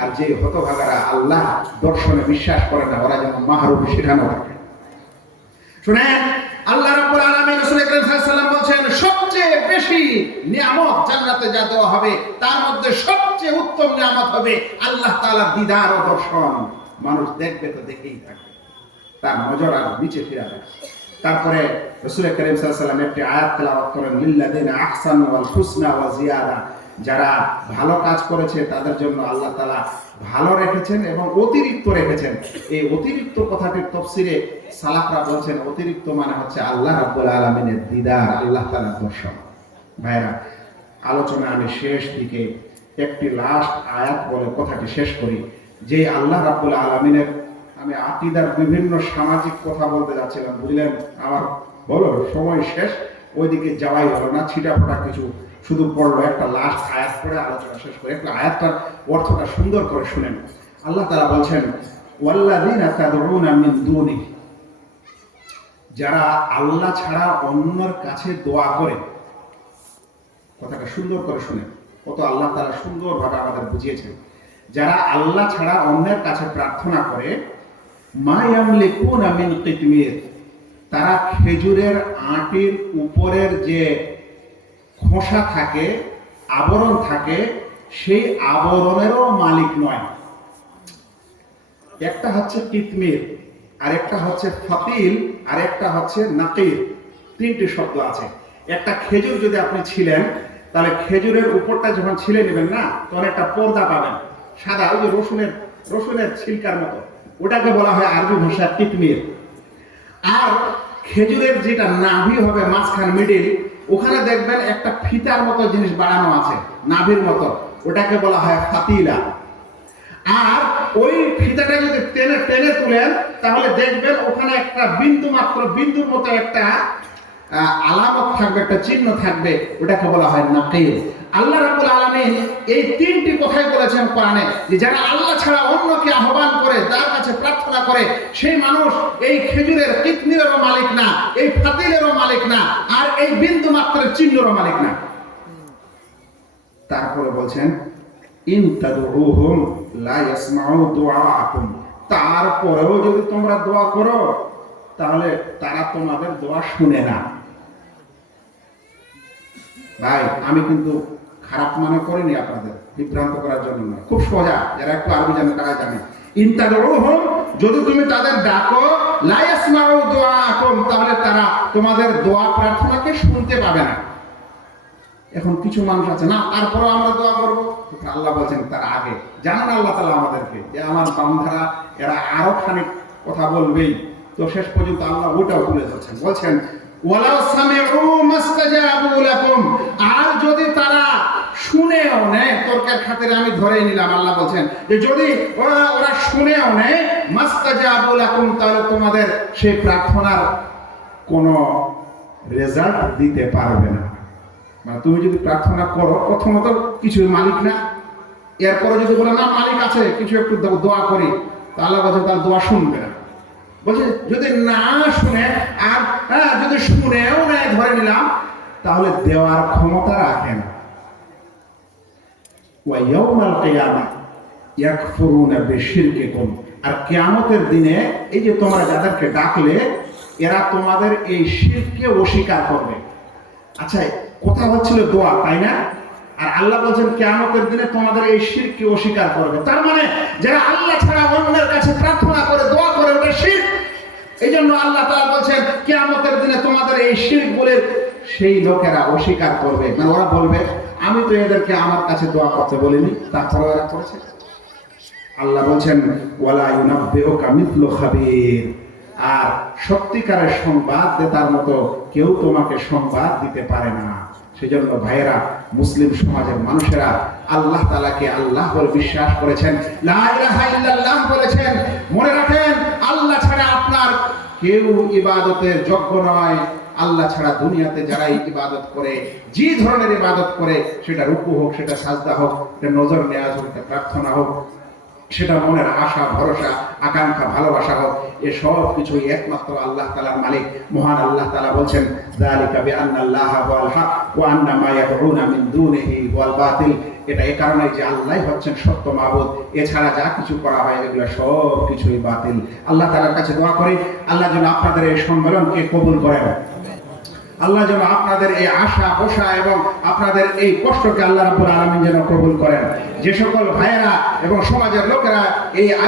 আর যে হতভাগারা আল্লাহ দর্শনে বিশ্বাস করে না, ওরা যেন মাহরুম শেখানো থাকে। শুনেন, আল্লাহ রাব্বুল আলামিন রাসূল আকরাম সাল্লাল্লাহু আলাইহি ওয়াসাল্লাম বলেন, সবচেয়ে বেশি নিয়ামত জান্নাতে যা দেওয়া হবে তার মধ্যে সবচেয়ে উত্তম নিয়ামত হবে আল্লাহ তাআলার দিদার ও দর্শন। মানুষ দেখবে তো দেখেই থাকবে, তার নজর আর নিচে ফিরাবে। তারপরে রাসূল করিম সাল্লাল্লাহু আলাইহি ওয়াসাল্লাম একটি আয়াত তেলাওয়াত করেন, লিল্লাযিনা আহসানু ওয়াল হুসনা ওয়া জিয়াদা। যারা ভালো কাজ করেছে তাদের জন্য আল্লাহ তাআলা ভালো রেখেছেন এবং অতিরিক্ত রেখেছেন। এই অতিরিক্ত কথাটির তাফসীরে সালাফরা বলেছেন, অতিরিক্ত মানে হচ্ছে আল্লাহ রাব্বুল আলামিনের দিদার, আল্লাহ তাআলার দর্শন। ভাইরা, আলোচনা আমি শেষ দিকে একটি লাস্ট আয়াত বলে কথাটি শেষ করি, যে আল্লাহ রাব্বুল আলামিনের, আমি আকীদার বিভিন্ন সামাজিক কথা বলতে যাচ্ছিলাম, বুঝলেন, আমার বলো সময় শেষ, ওইদিকে যাওয়াই হলো না, ছিটাফোটা কিছু শুধু পড়লো। একটা লাস্ট আয়াত পড়ে আলোচনা শেষ করে, একটা আয়াতটার অর্থটা সুন্দর করে শুনেন। আল্লাহ তাআলা বলছেন, ওয়াল্লাযীনা তাদউনা মিন দুনিহি, যারা আল্লাহ ছাড়া অন্যের কাছে দোয়া করে। কথাটা সুন্দর করে শুনেন, কত আল্লাহ তাআলা সুন্দরভাবে আমাদের বুঝিয়েছেন। যারা আল্লাহ ছাড়া অন্যের কাছে প্রার্থনা করে, মা ইয়ামলিকুনা মিন কিতমির, তারা খেজুরের আটির উপরের যে খোসা থাকে, আবরণ থাকে, সেই আবরণেরও মালিক নয়। একটা হচ্ছে কিতমির, আর একটা হচ্ছে ফাতিল, আর একটা হচ্ছে নাকির। তিনটি শব্দ আছে। একটা খেজুর যদি আপনি ছিলেন, তাহলে খেজুরের উপরটা যখন ছিলে নেবেন না, তখন একটা পর্দা পাবেন সাদা, ওই যে রসুনের ছিলকার মতো, ওটাকে বলা হয় আরবি ভাষায় কিতমির। আর খেজুরের যেটা নাভি হবে মাঝখান মিডিল, ওখানে দেখবেন একটা ফিতার মতো জিনিস বাড়ানো আছে নাভির মতো, ওটাকে বলা হয় ফাতিলা। আর ওই ফিতাটা যদি টেনে টেনে তুলেন, তাহলে দেখবেন ওখানে একটা বিন্দুর মতো একটা আলামত থাকবে, একটা চিহ্ন থাকবে, ওটাকে বলা হয় নাকির। আল্লাহ রাব্বুল আলামিন এই তিনটি কথাই বলেছেন কোরআনে, যে যারা আল্লাহ ছাড়া অন্যকে আহ্বান করে, তার কাছে প্রার্থনা করে, সেই মানুষ এই খেজুরের কিতমিরেরও মালিক না, এই ফাতিলেরও মালিক না, আর এই বিন্দু মাত্রের চিহ্নেরও মালিক না। তারপরে বলছেন, ইন তাদউহুম লা ইয়াসমাউ দুআআকুম, তারপরেও যদি তোমরা দোয়া করো তাহলে তারা তোমাদের দোয়া শুনে না। ভাই, আমি কিন্তু খারাপ মনে করিনি, আপনাদের বিভ্রান্ত করার জন্য না, খুব সোজা। যারা একটু আরবি জানে তারা জানে, ইন তাদউহুম, যদি তুমি তাদের ডাকো, লা ইয়াসমাউ দুআআকুম, তাহলে তারা তোমাদের দোয়া প্রার্থনাকে শুনতে পাবে না। এখন কিছু মানুষ আছে না, তারপরেও আমরা দোয়া করবো। আল্লাহ বলছেন তার আগে জানান আল্লাহ তাআলা আমাদেরকে, যে আমার বান্দারা এরা আরো খানিক কথা বলবেই, তো শেষ পর্যন্ত আল্লাহ ওটাও তুলে ধরছেন। বলছেন, ওয়ালাউ সামিউ মাস্তাজাবু লাকুম, আর যদি তারা শুনেও নেয়, তর্কের খাতিরে আমি ধরে নিলাম, আল্লাহ বলছেন যে যদি ওরা শুনেও নেয়, মাস্তাজাবু লাকুম, তাহলে তোমাদের সেই প্রার্থনার কোনো রেজাল্ট দিতে পারবে না। মানে তুমি যদি প্রার্থনা করো, প্রথমত কিছু মালিক না, এরপরে যদি বলে না মালিক আছে, কিছু একটু দোয়া করি, তাহলে বলছে তার দোয়া শুনবে না। বলছে যদি না শুনে, আর যদি শুনেও নেয়, ধরে নিলাম, তাহলে দেওয়ার ক্ষমতা রাখে না। ওয়া ইয়াউমাল কিয়ামাহ ইয়াকফুরুনা বিশিরকিকুম, আর কিয়ামতের দিনে এই যে তোমরা যাদেরকে ডাকলে, এরা তোমাদের এই শিরককে অস্বীকার করবে। আচ্ছা, কথা হচ্ছিল দোয়া, তাই না? আর আল্লাহ বলছেন কিয়ামতের দিনে তোমাদের এই শিরককে অস্বীকার করবে। তার মানে যারা আল্লাহ ছাড়া অন্যের কাছে প্রার্থনা করে, দোয়া করে, ওটা শিরক। এই জন্য আল্লাহ তাআলা বলছেন কিয়ামতের দিনে তোমাদের এই শিরক বলে সেই লোকেরা অস্বীকার করবে। মানে ওরা বলবে, আমি তো এদেরকে আমার কাছে দোয়া করতে বলিনি, তারপরে ওরা করেছে। আল্লাহ বলছেন, ওয়ালা ইউনাব্বিউকা মিথলু খাবীর, আর সত্যিকারের সংবাদ দেতার মতো কেউ তোমাকে সংবাদ দিতে পারে না। সেজন্য ভাইয়েরা, মুসলিম সমাজের মানুষেরা আল্লাহ তাআলাকে আল্লাহ বলে বিশ্বাস করেছেন, লা ইলাহা ইল্লাল্লাহ বলেছেন। মনে রাখেন, আল্লাহ ছাড়া আপনার কেউ ইবাদতের যোগ্য নয়, আল্লাহ ছাড়া দুনিয়াতে যারা এই ইবাদত করে, যে ধরনের ইবাদত করে, সেটা রুকু হোক, সেটা সাজদা হোক, সেটা নজর নেয়াজ হোক, সেটা প্রার্থনা হোক, সেটা মনের আশা ভরসা আকাঙ্ক্ষা ভালোবাসা হোক, এ সব কিছুই একমাত্র আল্লাহ তাআলার মালিক মহান আল্লাহ তাআলা বলছেন যালিকা বিআন্নাল্লাহা ওয়াল হক ওয়া আন্না মা ইয়াদউনা মিন দুনিহি ওয়াল বাতিল। এটা এই কারণে যে আল্লাহই হচ্ছেন সত্য মাবুদ, এছাড়া যা কিছু করা হয় এগুলো সব কিছুই বাতিল। আল্লাহ তাআলার কাছে দোয়া করি আল্লাহ যেন আপনাদের এই সম্মেলনকে কবুল করেন, আল্লাহ যেন আপনাদের এই আশা পোষা এবং আপনাদের এই কষ্টকে আল্লাহ রাব্বুল আলামিন যেন কবুল করেন। যে সকল ভাইয়েরা এবং সমাজের লোকেরা এই